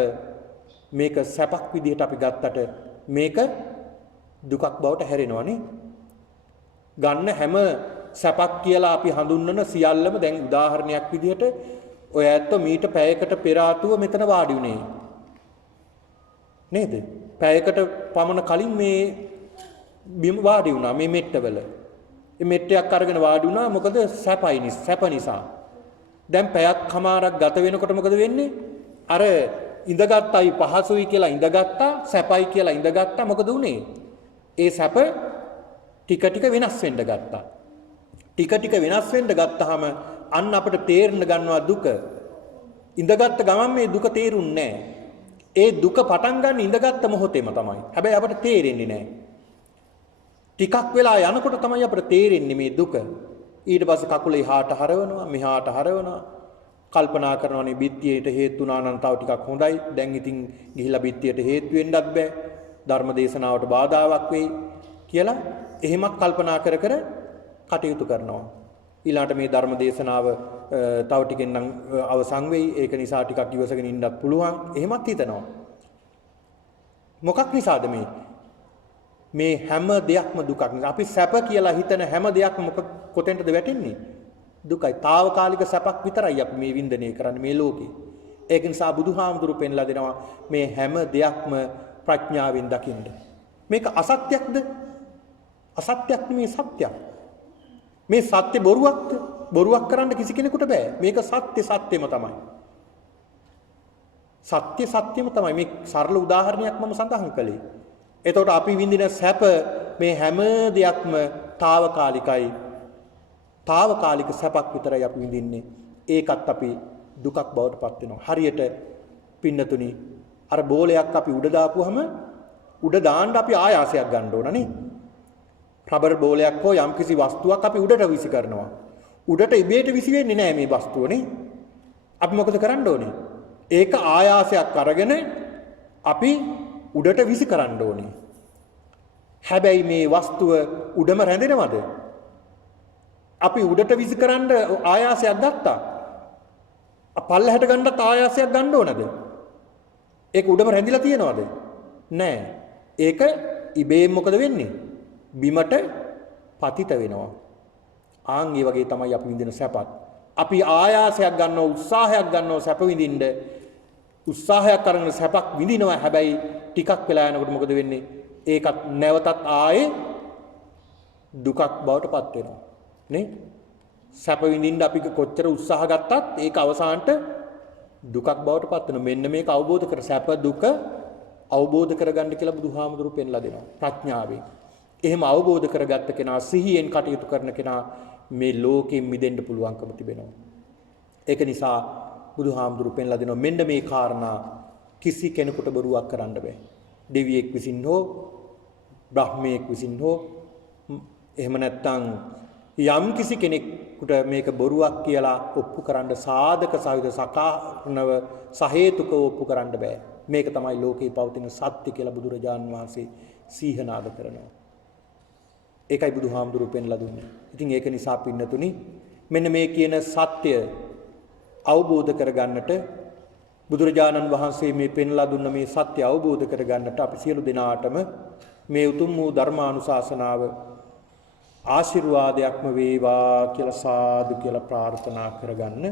මේක සැපක් විදියට අපි ගත්තට මේක දුකක් බවට හැරෙනවනේ. ගන්න හැම සැපක් කියලා අපි හඳුන්වන සියල්ලම දැන් උදාහරණයක් විදියට ඔය ඇත්ත මීට පැයකට පෙර ආතුව මෙතන වාඩි වුණේ. නේද? පැයකට පමණ කලින් මේ බිම වාඩි වුණා මේ මෙට්ටවල. මේ මෙට්ටයක් අරගෙන වාඩි වුණා මොකද සැප නිසා. දැන් පැයක් කමාරක් ගත වෙනකොට මොකද වෙන්නේ? අර ඉඳගත්තයි පහසුයි කියලා ඉඳගත්තා සැපයි කියලා ඉඳගත්තා මොකද උනේ? ඒ සැප ටික ටික වෙනස් වෙන්න ගත්තා. ටික ටික වෙනස් වෙන්න ගත්තාම අන්න අපිට තේරෙන්න ගන්නවා දුක. ඉඳගත්ත ගමන් මේ දුක තේරුන්නේ නැහැ. ඒ දුක පටන් ගන්න ඉඳගත්ත මොහොතේම තමයි. හැබැයි අපිට තේරෙන්නේ නැහැ. ටිකක් වෙලා යනකොට තමයි අපිට තේරෙන්නේ මේ දුක. ඊට පස්සේ කකුල එහාට හරවනවා මෙහාට හරවනවා. කල්පනා කරනවානේ බිත්තියට හේතු වුණා නම් තව ටිකක් හොඳයි. දැන් ඉතින් ගිහිලා බිත්තියට හේතු වෙන්නත් බෑ. ධර්ම දේශනාවට බාධාවක් වෙයි කියලා එහෙමත් කල්පනා කර කටයුතු කරනවා. ඊළාට මේ ධර්ම දේශනාව තව ටිකෙන් නම් අවසන් වෙයි. ඒක නිසා ටිකක් ඉවසගෙන ඉන්නත් පුළුවන්. එහෙමත් හිතනවා. මොකක් නිසාද මේ හැම දෙයක්ම දුකක් නිසා. අපි සැප කියලා හිතන හැම දෙයක්ම කොතෙන්ටද වැටෙන්නේ? දුකයි. తాවකාලික සැපක් විතරයි අපි මේ වින්දනය කරන්නේ මේ ලෝකේ. ඒක නිසා බුදුහාමුදුරු පෙන්ලා දෙනවා මේ හැම දෙයක්ම ප්‍රඥාවෙන් දකින්න. මේක අසත්‍යක්ද? අසත්‍යක් නෙමේ සත්‍යයක්. මේ සත්‍ය බොරුවක්ද? බොරුවක් කරන්න කිසි කෙනෙකුට බෑ. මේක සත්‍ය සත්‍යම තමයි. සත්‍ය සත්‍යම තමයි. මේ සරල උදාහරණයක් මම සඳහන් කළේ. එතකොට අපි විඳින සැප මේ හැම දෙයක්ම తాවකාලිකයි. తాවකාලික සැපක් විතරයි අපි විඳින්නේ. ඒකත් අපි දුකක් බවට පත් වෙනවා. හරියට පින්නතුනි අර බෝලයක් අපි උඩ දාපුවම උඩ දාන්න අපි ආයාසයක් ගන්න ඕන නේ. රබර් බෝලයක් හෝ යම්කිසි වස්තුවක් අපි උඩට විසි කරනවා. උඩට ඉබේට විසි වෙන්නේ නැහැ මේ වස්තුව නේ. අපි මොකද කරන්න ඕනේ? ඒක ආයාසයක් අරගෙන අපි උඩට විසි කරන්න ඕනේ. හැබැයි මේ වස්තුව උඩම රැඳෙනවද? අපි උඩට විසි කරන්න ආයාසයක් ගත්තා. පල්ලෙහාට ගන්නත් ආයාසයක් ගන්න ඕනද? ඒක උඩම රැඳිලා තියනවද? නෑ. ඒක ඉබේම මොකද වෙන්නේ? බිමට පතිත වෙනවා. ආන් ඒ වගේ තමයි අපි විඳින සැපත්. අපි ආයාසයක් ගන්නවා, උත්සාහයක් ගන්නවා සැප විඳින්න. උත්සාහයක් කරගෙන සැපක් විඳිනවා. හැබැයි ටිකක් වෙලා යනකොට මොකද වෙන්නේ? ඒකත් නැවතත් ආයේ දුකක් බවට පත් වෙනවා. නේ? සැප විඳින්න අපි කොච්චර උත්සාහ ගත්තත් ඒක අවසානට දුකක් බවට පත් වෙනවා. මෙන්න මේක අවබෝධ කර සැප දුක අවබෝධ කරගන්න කියලා බුදුහාමුදුරු පෙන්ලා දෙනවා ප්‍රඥාවෙන්. එහෙම අවබෝධ කරගත්ත කෙනා සිහියෙන් කටයුතු කරන කෙනා මේ ලෝකෙන් මිදෙන්න පුළුවන්කම තිබෙනවා. ඒක නිසා බුදුහාමුදුරු පෙන්ලා දෙනවා මෙන්න මේ කාරණා කිසි කෙනෙකුට බොරුවක් කරන්න බෑ. දෙවියෙක් විසින් හෝ බ්‍රහ්මයෙක් විසින් හෝ එහෙම නැත්නම් යම් කිසි කෙනෙකුට මේක බොරුවක් කියලා ඔප්පු කරන්න සාධක සහිත සකාරණව සහේතුකව ඔප්පු කරන්න බෑ. මේක තමයි ලෝකේ පවතින සත්‍ය කියලා බුදුරජාන් වහන්සේ සීහනාද කරනවා. ඒකයි බුදුහාමුදුරු පෙන්ලා දුන්නේ. ඉතින් ඒක නිසා පින්නතුනි මෙන්න මේ කියන සත්‍ය අවබෝධ කරගන්නට බුදුරජාණන් වහන්සේ මේ පෙන්ලා දුන්න මේ සත්‍ය අවබෝධ කරගන්නට අපි සියලු දෙනාටම මේ උතුම් වූ ධර්මානුශාසනාව ආශිර්වාදයක්ම වේවා කියලා සාදු කියලා ප්‍රාර්ථනා කරගන්න